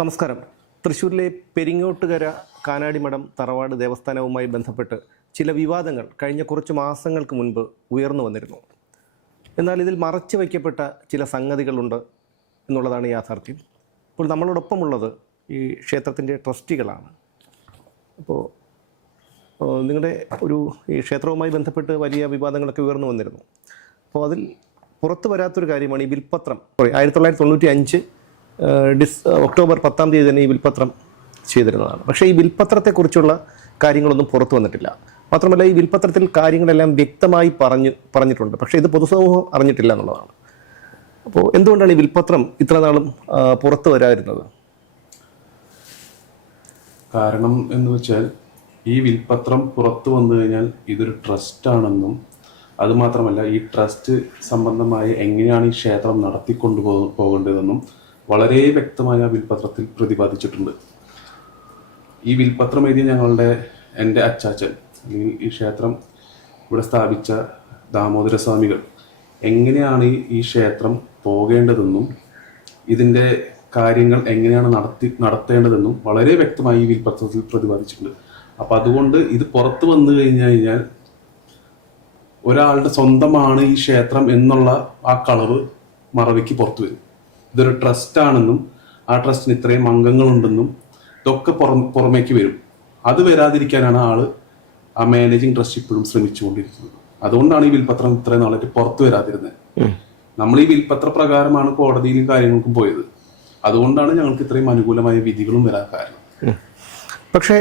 നമസ്കാരം. തൃശ്ശൂരിലെ പെരിങ്ങോട്ടുകര കാനാടിമഠം തറവാട് ദേവസ്ഥാനവുമായി ബന്ധപ്പെട്ട് ചില വിവാദങ്ങൾ കഴിഞ്ഞ കുറച്ച് മാസങ്ങൾക്ക് മുൻപ് ഉയർന്നു വന്നിരുന്നു. എന്നാൽ ഇതിൽ മറച്ചു വയ്ക്കപ്പെട്ട ചില സംഗതികളുണ്ട് എന്നുള്ളതാണ് യാഥാർത്ഥ്യം. ഇപ്പോൾ നമ്മളോടൊപ്പമുള്ളത് ഈ ക്ഷേത്രത്തിൻ്റെ ട്രസ്റ്റികളാണ്. അപ്പോൾ നിങ്ങളുടെ ഈ ക്ഷേത്രവുമായി ബന്ധപ്പെട്ട് വലിയ വിവാദങ്ങളൊക്കെ ഉയർന്നു വന്നിരുന്നു. അപ്പോൾ അതിൽ പുറത്തു വരാത്തൊരു കാര്യമാണ് ഈ വിൽപ്പത്രം. 1995 ഒക്ടോബർ 10 തന്നെ ഈ വിൽപ്പത്രം ചെയ്തിരുന്നതാണ്. പക്ഷേ ഈ വിൽപ്പത്രത്തെക്കുറിച്ചുള്ള കാര്യങ്ങളൊന്നും പുറത്തു വന്നിട്ടില്ല. മാത്രമല്ല, ഈ വിൽപ്പത്രത്തിൽ കാര്യങ്ങളെല്ലാം വ്യക്തമായി പറഞ്ഞിട്ടുണ്ട്. പക്ഷേ ഇത് പൊതുസമൂഹം അറിഞ്ഞിട്ടില്ല എന്നുള്ളതാണ്. അപ്പോൾ എന്തുകൊണ്ടാണ് ഈ വിൽപ്പത്രം ഇത്ര നാളും പുറത്തു വരാതിരുന്നത്? കാരണം എന്ന് വെച്ചാൽ, ഈ വിൽപ്പത്രം പുറത്തു വന്നു കഴിഞ്ഞാൽ ഇതൊരു ട്രസ്റ്റാണെന്നും അതുമാത്രമല്ല ഈ ട്രസ്റ്റ് സംബന്ധമായി എങ്ങനെയാണ് ഈ ക്ഷേത്രം നടത്തിക്കൊണ്ടു പോകേണ്ടതെന്നും വളരെ വ്യക്തമായ വിൽപ്പത്രത്തിൽ പ്രതിപാദിച്ചിട്ടുണ്ട്. ഈ വിൽപ്പത്രം എഴുതി എൻ്റെ അച്ചാച്ചൻ, അല്ലെങ്കിൽ ഈ ക്ഷേത്രം ഇവിടെ സ്ഥാപിച്ച ദാമോദര സ്വാമികൾ എങ്ങനെയാണ് ഈ ക്ഷേത്രം പോകേണ്ടതെന്നും ഇതിൻ്റെ കാര്യങ്ങൾ എങ്ങനെയാണ് നടത്തേണ്ടതെന്നും വളരെ വ്യക്തമായി ഈ വിൽപ്പത്രത്തിൽ പ്രതിപാദിച്ചിട്ടുണ്ട്. അപ്പം അതുകൊണ്ട് ഇത് പുറത്തു വന്നു കഴിഞ്ഞാൽ ഒരാളുടെ സ്വന്തമാണ് ഈ ക്ഷേത്രം എന്നുള്ള ആ കളവ് മറവിക്ക് പുറത്തു വരും. ഇതൊരു ട്രസ്റ്റാണെന്നും ആ ട്രസ്റ്റിന് ഇത്രയും അംഗങ്ങളുണ്ടെന്നും ഇതൊക്കെ പുറമേക്ക് വരും. അത് വരാതിരിക്കാനാണ് ആ മാനേജിങ് ട്രസ്റ്റ് ഇപ്പോഴും ശ്രമിച്ചുകൊണ്ടിരിക്കുന്നത്. അതുകൊണ്ടാണ് ഈ വിൽപ്പത്രം ഇത്രയും നാളായിട്ട് പുറത്തു വരാതിരുന്നത്. നമ്മൾ ഈ വിൽപ്പത്ര പ്രകാരമാണ് കോടതിയിലും കാര്യങ്ങൾക്കും പോയത്. അതുകൊണ്ടാണ് ഞങ്ങൾക്ക് ഇത്രയും അനുകൂലമായ വിധികളും വരാൻ കാരണം. പക്ഷേ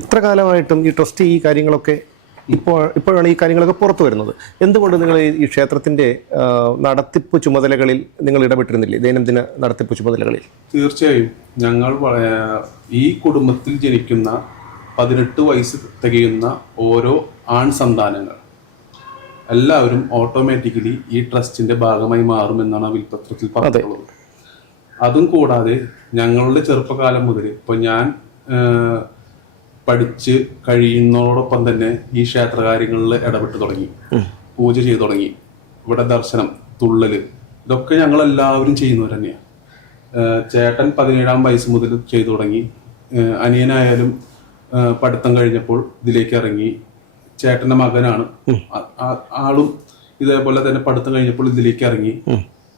ഇത്ര കാലമായിട്ടും ഈ ട്രസ്റ്റ് ഈ കാര്യങ്ങളൊക്കെ ഇപ്പോഴാണ് ഈ കാര്യങ്ങളൊക്കെ പുറത്തു വരുന്നത്. എന്തുകൊണ്ട് നിങ്ങൾ ഈ ക്ഷേത്രത്തിൻ്റെ നടത്തിപ്പ് ചുമതലകളിൽ നിങ്ങൾ ഇടപെട്ടിരുന്നില്ലേ, ദൈനംദിന നടത്തിപ്പ് ചുമതലകളിൽ? തീർച്ചയായും. ഞങ്ങൾ ഈ കുടുംബത്തിൽ ജനിക്കുന്ന 18 വയസ്സ് തികയുന്ന ഓരോ ആൺ സന്താനങ്ങൾ എല്ലാവരും ഓട്ടോമാറ്റിക്കലി ഈ ട്രസ്റ്റിന്റെ ഭാഗമായി മാറുമെന്നാണ് ആ വിൽപ്പത്രത്തിൽ പറഞ്ഞിട്ടുള്ളത്. അതും കൂടാതെ ഞങ്ങളുടെ ചെറുപ്പകാലം മുതൽ ഇപ്പൊ ഞാൻ പഠിച്ച് കഴിയുന്നതോടൊപ്പം തന്നെ ഈ ക്ഷേത്രകാര്യങ്ങളിൽ ഇടപെട്ട് തുടങ്ങി, പൂജ ചെയ്തു തുടങ്ങി. ഇവിടെ ദർശനം, തുള്ളല്, ഇതൊക്കെ ഞങ്ങൾ എല്ലാവരും ചെയ്യുന്നവർ തന്നെയാണ്. ചേട്ടൻ 17-ാം വയസ്സ് മുതൽ ചെയ്തു തുടങ്ങി. അനിയനായാലും പഠിത്തം കഴിഞ്ഞപ്പോൾ ഇതിലേക്ക് ഇറങ്ങി. ചേട്ടന്റെ മകനാണ്, ആളും ഇതേപോലെ തന്നെ പഠിത്തം കഴിഞ്ഞപ്പോൾ ഇതിലേക്ക് ഇറങ്ങി.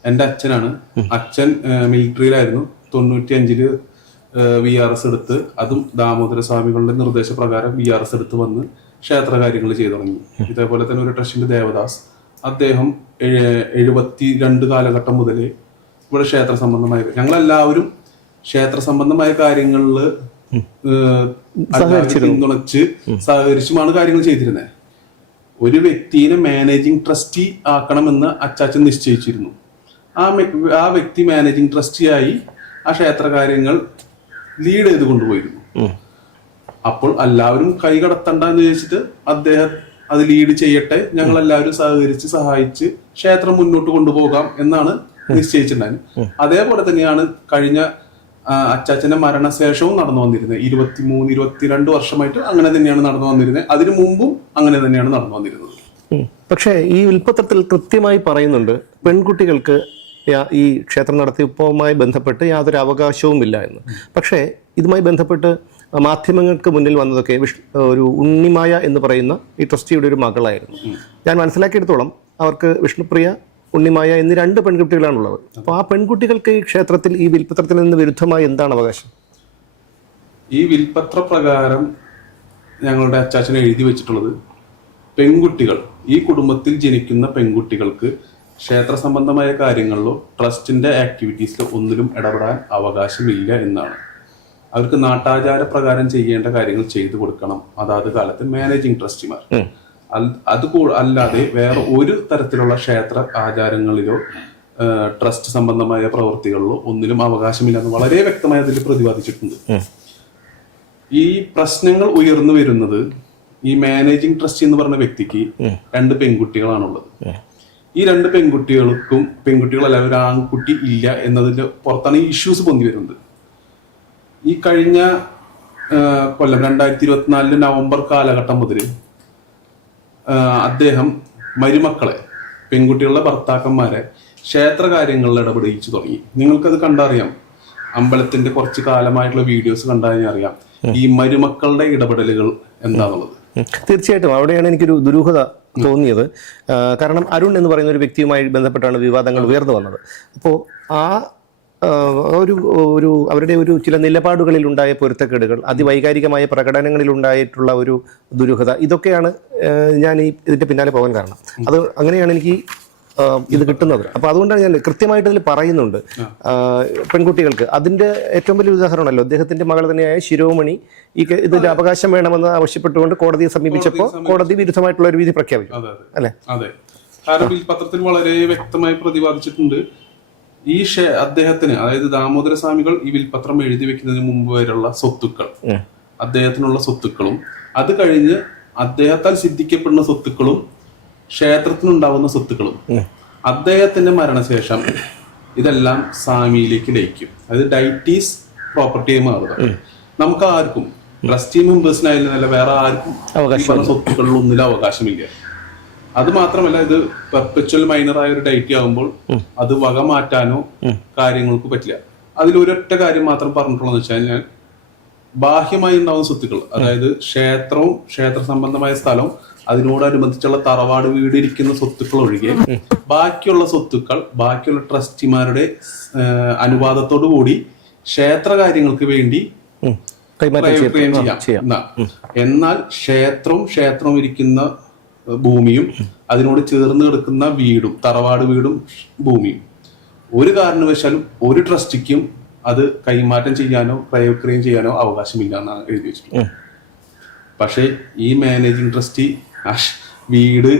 എൻ്റെ അച്ഛനാണ്. അച്ഛൻ മിലിറ്ററിയിലായിരുന്നു. 95 VRS എടുത്ത്, അതും ദാമോദര സ്വാമികളുടെ നിർദ്ദേശപ്രകാരം VRS എടുത്ത് വന്ന് ക്ഷേത്ര കാര്യങ്ങൾ ചെയ്തു തുടങ്ങി. ഇതേപോലെ തന്നെ ഒരു ട്രസ്റ്റിന്റെ ദേവദാസ്, അദ്ദേഹം 72 കാലഘട്ടം മുതൽ ഇവിടെ ക്ഷേത്ര സംബന്ധമായ ഞങ്ങളെല്ലാവരും ക്ഷേത്ര സംബന്ധമായ കാര്യങ്ങളിൽ പിന്തുണച്ച് സഹകരിച്ചുമാണ് കാര്യങ്ങൾ ചെയ്തിരുന്നത്. ഒരു വ്യക്തിയെ മാനേജിങ് ട്രസ്റ്റി ആക്കണമെന്ന് അച്ചാച്ചൻ നിശ്ചയിച്ചിരുന്നു. ആ വ്യക്തി മാനേജിങ് ട്രസ്റ്റിയായി ആ ക്ഷേത്ര കാര്യങ്ങൾ ലീഡ് ചെയ്ത് കൊണ്ടുപോയിരുന്നു. അപ്പോൾ എല്ലാവരും കൈകടത്തണ്ട എന്ന് ചോദിച്ചിട്ട് അദ്ദേഹം അത് ലീഡ് ചെയ്യട്ടെ, ഞങ്ങൾ എല്ലാവരും സഹകരിച്ച് സഹായിച്ച് ക്ഷേത്രം മുന്നോട്ട് കൊണ്ടുപോകാം എന്നാണ് നിശ്ചയിച്ചിട്ടുണ്ടായിരുന്നത്. അതേപോലെ തന്നെയാണ് കഴിഞ്ഞ അച്ചാച്ചന്റെ മരണശേഷവും നടന്നു വന്നിരുന്നത്. 23-22 വർഷമായിട്ട് അങ്ങനെ തന്നെയാണ് നടന്നു വന്നിരുന്നത്. അതിനു മുമ്പും അങ്ങനെ തന്നെയാണ് നടന്നു വന്നിരുന്നത്. പക്ഷേ ഈ വിൽപ്പത്രത്തിൽ കൃത്യമായി പറയുന്നുണ്ട്, പെൺകുട്ടികൾക്ക് ഈ ക്ഷേത്രം നടത്തിപ്പുമായി ബന്ധപ്പെട്ട് യാതൊരു അവകാശവും ഇല്ല എന്ന്. പക്ഷേ ഇതുമായി ബന്ധപ്പെട്ട് മാധ്യമങ്ങൾക്ക് മുന്നിൽ വന്നതൊക്കെ ഒരു ഉണ്ണിമായ എന്ന് പറയുന്ന ഈ ട്രസ്റ്റിയുടെ ഒരു മകളായിരുന്നു. ഞാൻ മനസ്സിലാക്കിയെടുത്തോളം അവർക്ക് വിഷ്ണുപ്രിയ, ഉണ്ണിമായ എന്നീ 2 പെൺകുട്ടികളാണുള്ളത്. അപ്പോൾ ആ പെൺകുട്ടികൾക്ക് ഈ ക്ഷേത്രത്തിൽ ഈ വിൽപ്പത്രത്തിൽ നിന്ന് വിരുദ്ധമായി എന്താണ് അവകാശം? ഈ വിൽപ്പത്ര പ്രകാരം ഞങ്ങളുടെ അച്ചാച്ചനെ എഴുതി വെച്ചിട്ടുള്ളത്, പെൺകുട്ടികൾ, ഈ കുടുംബത്തിൽ ജനിക്കുന്ന പെൺകുട്ടികൾക്ക് ക്ഷേത്ര സംബന്ധമായ കാര്യങ്ങളിലോ ട്രസ്റ്റിന്റെ ആക്ടിവിറ്റീസിലോ ഒന്നിലും ഇടപെടാൻ അവകാശമില്ല എന്നാണ്. അവർക്ക് നാട്ടാചാര പ്രകാരം ചെയ്യേണ്ട കാര്യങ്ങൾ ചെയ്തു കൊടുക്കണം അതാത് കാലത്ത് മാനേജിങ് ട്രസ്റ്റിമാർ. അല്ലാതെ വേറെ ഒരു തരത്തിലുള്ള ക്ഷേത്ര ആചാരങ്ങളിലോ ട്രസ്റ്റ് സംബന്ധമായ പ്രവൃത്തികളിലോ ഒന്നിലും അവകാശമില്ല എന്ന് വളരെ വ്യക്തമായി അതിൽ പ്രതിപാദിച്ചിട്ടുണ്ട്. ഈ പ്രശ്നങ്ങൾ ഉയർന്നു വരുന്നത് ഈ മാനേജിങ് ട്രസ്റ്റി എന്ന് പറഞ്ഞ വ്യക്തിക്ക് 2 പെൺകുട്ടികളാണുള്ളത്. ഈ 2 പെൺകുട്ടികളല്ല, ഒരു ആൺകുട്ടി ഇല്ല എന്നതിന്റെ പുറത്താണ് ഈ ഇഷ്യൂസ് പൊന്തി വരുന്നത്. ഈ കഴിഞ്ഞ കൊല്ലം 2024 നവംബർ കാലഘട്ടം മുതൽ അദ്ദേഹം മരുമക്കളെ, പെൺകുട്ടികളുടെ ഭർത്താക്കന്മാരെ ക്ഷേത്ര കാര്യങ്ങളിൽ ഇടപെടിച്ചു തുടങ്ങി. നിങ്ങൾക്കത് കണ്ടറിയാം. അമ്പലത്തിന്റെ കുറച്ച് കാലമായിട്ടുള്ള വീഡിയോസ് കണ്ടു കഴിഞ്ഞാൽ അറിയാം ഈ മരുമക്കളുടെ ഇടപെടലുകൾ എന്താണുള്ളത്. തീർച്ചയായിട്ടും അവിടെയാണ് എനിക്കൊരു ദുരൂഹത തോന്നിയത്. കാരണം അരുൺ എന്ന് പറയുന്ന ഒരു വ്യക്തിയുമായി ബന്ധപ്പെട്ടാണ് വിവാദങ്ങൾ ഉയർന്നു വന്നത്. അപ്പോൾ ആ ഒരു അവരുടെ ഒരു ചില നിലപാടുകളിൽ ഉണ്ടായ പൊരുത്തക്കേടുകൾ, അതിവൈകാരികമായ പ്രകടനങ്ങളിൽ ഉണ്ടായിട്ടുള്ള ഒരു ദുരൂഹത, ഇതൊക്കെയാണ് ഞാൻ ഇതിന്റെ പിന്നാലെ പോകാൻ കാരണം. അത് അങ്ങനെയാണ് എനിക്ക് ഇത് കിട്ടുന്നത്. അപ്പോൾ അതുകൊണ്ടാണ് ഞാൻ കൃത്യമായിട്ട് ഇതിൽ പറയുന്നുണ്ട്. പെൺകുട്ടികൾക്ക് അതിന്റെ ഏറ്റവും വലിയ ഉദാഹരണമല്ലോ, അദ്ദേഹത്തിന്റെ മകൾ തന്നെയായ ശിരോമണി ഇതിന്റെ അവകാശം വേണമെന്ന് ആവശ്യപ്പെട്ടുകൊണ്ട് കോടതിയെ സമീപിച്ചപ്പോൾ കോടതി വിരുദ്ധമായിട്ടുള്ള ഒരു വിധി പ്രഖ്യാപിച്ചു അല്ലെ? അതെ, കാരണം ഈ പത്രത്തിൽ വളരെ വ്യക്തമായി പ്രതിപാദിച്ചിട്ടുണ്ട് ഈ അദ്ദേഹത്തിന്, അതായത് ദാമോദര സ്വാമികൾ ഈ വിൽപത്രം എഴുതി വെക്കുന്നതിന് മുമ്പ് വരെയുള്ള സ്വത്തുക്കൾ, അദ്ദേഹത്തിനുള്ള സ്വത്തുക്കളും അത് കഴിഞ്ഞ് അദ്ദേഹത്താൽ സിദ്ധിക്കപ്പെടുന്ന സ്വത്തുക്കളും ക്ഷേത്രത്തിനുണ്ടാവുന്ന സ്വത്തുക്കളും അദ്ദേഹത്തിന്റെ മരണശേഷം ഇതെല്ലാം സ്വാമിയിലേക്ക് ലയിക്കും. അതായത് ഡൈറ്റീസ് പ്രോപ്പർട്ടിയായി മാറുക. നമുക്ക് ആർക്കും ട്രസ്റ്റി മെമ്പേഴ്സിനായാലും അല്ല വേറെ ആർക്കും സ്വത്തുക്കളിലൊന്നിലും അവകാശമില്ല. അത് മാത്രമല്ല, ഇത് പെർപെച്വൽ മൈനറായ ഒരു ഡൈറ്റി ആകുമ്പോൾ അത് വക മാറ്റാനോ കാര്യങ്ങൾക്ക് പറ്റില്ല. അതിലൊരൊറ്റ കാര്യം മാത്രം പറഞ്ഞിട്ടുള്ളതെന്ന് വെച്ച് കഴിഞ്ഞാൽ ബാഹ്യമായി ഉണ്ടാവുന്ന സ്വത്തുക്കൾ, അതായത് ക്ഷേത്രവും ക്ഷേത്ര സംബന്ധമായ സ്ഥലവും അതിനോടനുബന്ധിച്ചുള്ള തറവാട് വീട് ഇരിക്കുന്ന സ്വത്തുക്കൾ ഒഴികെ ബാക്കിയുള്ള സ്വത്തുക്കൾ ബാക്കിയുള്ള ട്രസ്റ്റിമാരുടെ അനുവാദത്തോടു കൂടി ക്ഷേത്ര കാര്യങ്ങൾക്ക് വേണ്ടി ചെയ്യാം. എന്നാൽ ക്ഷേത്രവും ഇരിക്കുന്ന ഭൂമിയും അതിനോട് ചേർന്ന് കിടക്കുന്ന വീടും തറവാട് വീടും ഭൂമിയും ഒരു കാരണവശാലും ഒരു ട്രസ്റ്റിക്കും അത് കൈമാറ്റം ചെയ്യാനോ ക്രയവിക്രയം ചെയ്യാനോ അവകാശമില്ല എന്നാണ് എഴുതി വെച്ചിട്ടുള്ളത്. പക്ഷേ ഈ മാനേജിംഗ് ട്രസ്റ്റി വീട്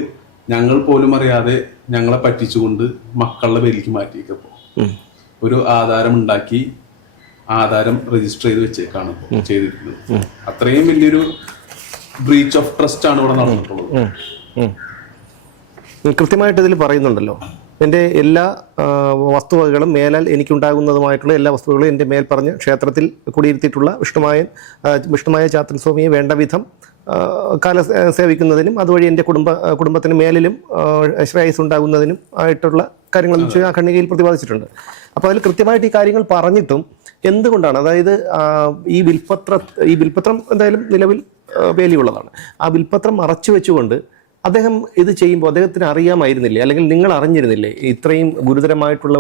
ഞങ്ങൾ പോലും അറിയാതെ ഞങ്ങളെ പറ്റിച്ചുകൊണ്ട് മക്കളുടെ പേരിലേക്ക് മാറ്റിയേക്കപ്പോ ഒരു ആധാരം ഉണ്ടാക്കി ആധാരം രജിസ്റ്റർ ചെയ്ത് വെച്ചേക്കാണ് ചെയ്തിരിക്കുന്നത്. അത്രയും വലിയൊരു ബ്രീച്ച് ഓഫ് ട്രസ്റ്റ് ആണ് ഇവിടെ നടന്നിട്ടുള്ളത്. കൃത്യമായിട്ട് ഇതിൽ പറയുന്നുണ്ടല്ലോ, എൻ്റെ എല്ലാ വസ്തുവകകളും മേലാൽ എനിക്കുണ്ടാകുന്നതുമായിട്ടുള്ള എല്ലാ വസ്തുക്കളും എൻ്റെ മേൽ പറഞ്ഞ് ക്ഷേത്രത്തിൽ കുടിയിരുത്തിയിട്ടുള്ള വിഷ്ണുമായ ചാത്തൻ സ്വാമിയെ വേണ്ട വിധം കാല സേവിക്കുന്നതിനും അതുവഴി എൻ്റെ കുടുംബത്തിന് മേലിലും ശ്രേയസ് ഉണ്ടാകുന്നതിനും ആയിട്ടുള്ള കാര്യങ്ങൾ ആ ഖണ്ഡികയിൽ പ്രതിപാദിച്ചിട്ടുണ്ട്. അപ്പോൾ അതിൽ കൃത്യമായിട്ട് ഈ കാര്യങ്ങൾ പറഞ്ഞിട്ടും എന്തുകൊണ്ടാണ്, അതായത് ഈ വിൽപത്രം എന്തായാലും നിലവിൽ വേലിയുള്ളതാണ്, ആ വിൽപത്രം മറച്ചു വെച്ചുകൊണ്ട് അദ്ദേഹം ഇത് ചെയ്യുമ്പോൾ അദ്ദേഹത്തിന് അറിയാമായിരുന്നില്ലേ, അല്ലെങ്കിൽ നിങ്ങൾ അറിഞ്ഞിരുന്നില്ലേ ഇത്രയും ഗുരുതരമായിട്ടുള്ള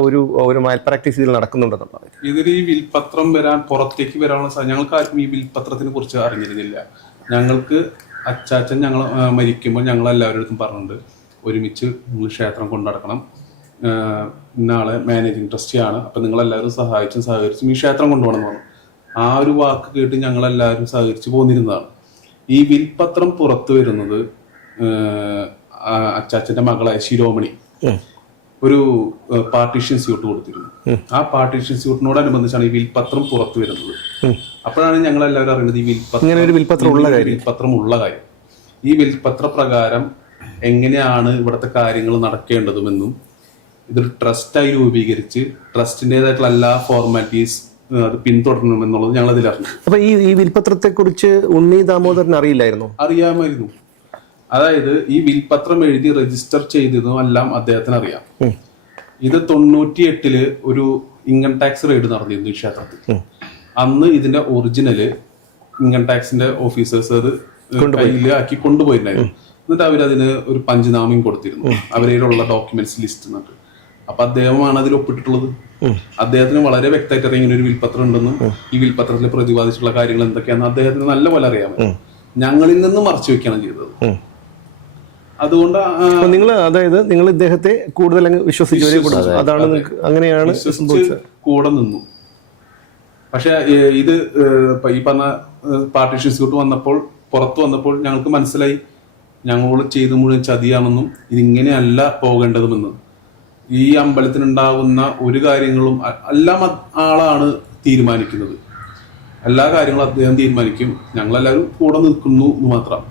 ഒരു മാൽ പ്രാക്ടീസ് ഇതിൽ നടക്കുന്നുണ്ടെന്നുള്ളത്? ഇതിൽ ഈ വിൽപത്രം പുറത്തേക്ക് വരാനുള്ള ഞങ്ങൾക്ക് ആർക്കും ഈ വിൽപത്രത്തിനെ കുറിച്ച് അറിഞ്ഞിരുന്നില്ല. ഞങ്ങൾക്ക് അച്ചാച്ചൻ ഞങ്ങൾ മരിക്കുമ്പോൾ ഞങ്ങൾ എല്ലാവരുടെ പറഞ്ഞിട്ടുണ്ട്, ഒരുമിച്ച് നിങ്ങൾ ക്ഷേത്രം കൊണ്ടുനടക്കണം, ഇന്നാളെ മാനേജിങ് ട്രസ്റ്റിയാണ്, അപ്പം നിങ്ങളെല്ലാവരും സഹകരിച്ചും ഈ ക്ഷേത്രം കൊണ്ടുപോകണം പറഞ്ഞു. ആ ഒരു വാക്ക് കേട്ട് ഞങ്ങളെല്ലാവരും സഹകരിച്ച് പോന്നിരുന്നതാണ്. ഈ വിൽപത്രം പുറത്തു വരുന്നത് അച്ചാച്ചന്റെ മകളായ ശിരോമണി ഒരു പാർട്ടീഷൻ സ്യൂട്ട് കൊടുത്തിരുന്നു. ആ പാർട്ടീഷൻ സ്യൂട്ടിനോടനുബന്ധിച്ചാണ് ഈ വിൽപത്രം പുറത്തു വരുന്നത്. അപ്പോഴാണ് ഞങ്ങൾ എല്ലാവരും അറിയുന്നത് ഈ വിൽപത്രം ഉള്ള കാര്യം. ഈ വിൽപത്ര പ്രകാരം എങ്ങനെയാണ് ഇവിടുത്തെ കാര്യങ്ങൾ നടക്കേണ്ടതുമെന്നും ഇതൊരു ട്രസ്റ്റായി രൂപീകരിച്ച് ട്രസ്റ്റിൻ്റെതായിട്ടുള്ള എല്ലാ ഫോർമാലിറ്റീസ് അത് പിന്തുടരണമെന്നുള്ളത് ഞങ്ങൾ അതിൽ അറിഞ്ഞു. അപ്പൊ ഈ വിൽപത്രത്തെ കുറിച്ച് ഉണ്ണി ദാമോദരൻ അറിയില്ലായിരുന്നു? അറിയാമായിരുന്നു. അതായത് ഈ വിൽപത്രം എഴുതി രജിസ്റ്റർ ചെയ്തതും എല്ലാം അദ്ദേഹത്തിന് അറിയാം. ഇത് 98 ഒരു ഇൻകം ടാക്സ് റെയ്ഡ് നടന്നിരുന്നു ഈ ക്ഷേത്രത്തിൽ. അന്ന് ഇതിന്റെ ഒറിജിനല് ഇൻകം ടാക്സിന്റെ ഓഫീസേഴ്സ് അത് കയ്യിൽ ആക്കി കൊണ്ടുപോയിട്ടുണ്ടായിരുന്നു. എന്നിട്ട് അവരതിന് ഒരു പഞ്ചനാമയും കൊടുത്തിരുന്നു, അവരിലുള്ള ഡോക്യുമെന്റ്സ് ലിസ്റ്റ് എന്നിട്ട്. അപ്പൊ അദ്ദേഹമാണ് അതിൽ ഒപ്പിട്ടിട്ടുള്ളത്. അദ്ദേഹത്തിന് വളരെ വ്യക്തമായിട്ട് ഇങ്ങനെ ഒരു വിൽപത്രം ഉണ്ടെന്നും ഈ വിൽപത്രത്തിൽ പ്രതിപാദിച്ചിട്ടുള്ള കാര്യങ്ങൾ എന്തൊക്കെയാണെന്ന് അദ്ദേഹത്തിന് നല്ല പോലെ അറിയാമല്ലോ. ഞങ്ങളിൽ നിന്ന് മറച്ചു വെക്കുകയാണ് ചെയ്തത്. അതുകൊണ്ട് നിങ്ങൾ ഇദ്ദേഹത്തെ കൂടുതൽ വിശ്വസിച്ചു, അതാണ് അങ്ങനെയാണ് കൂടെ നിന്നു. പക്ഷെ ഇത് ഈ പറഞ്ഞ പാർട്ടീഷൻ സ്യൂട്ട് വന്നപ്പോൾ പുറത്തു വന്നപ്പോൾ ഞങ്ങൾക്ക് മനസ്സിലായി ഞങ്ങളോട് ചെയ്ത് മുഴുവൻ ചതിയാണെന്നും ഇതിങ്ങനെയല്ല പോകേണ്ടതുമെന്നും. ഈ അമ്പലത്തിനുണ്ടാവുന്ന ഒരു കാര്യങ്ങളും എല്ലാം ആളാണ് തീരുമാനിക്കുന്നത്. എല്ലാ കാര്യങ്ങളും അദ്ദേഹം തീരുമാനിക്കും, ഞങ്ങളെല്ലാവരും കൂടെ നിൽക്കുന്നു എന്ന് മാത്രം.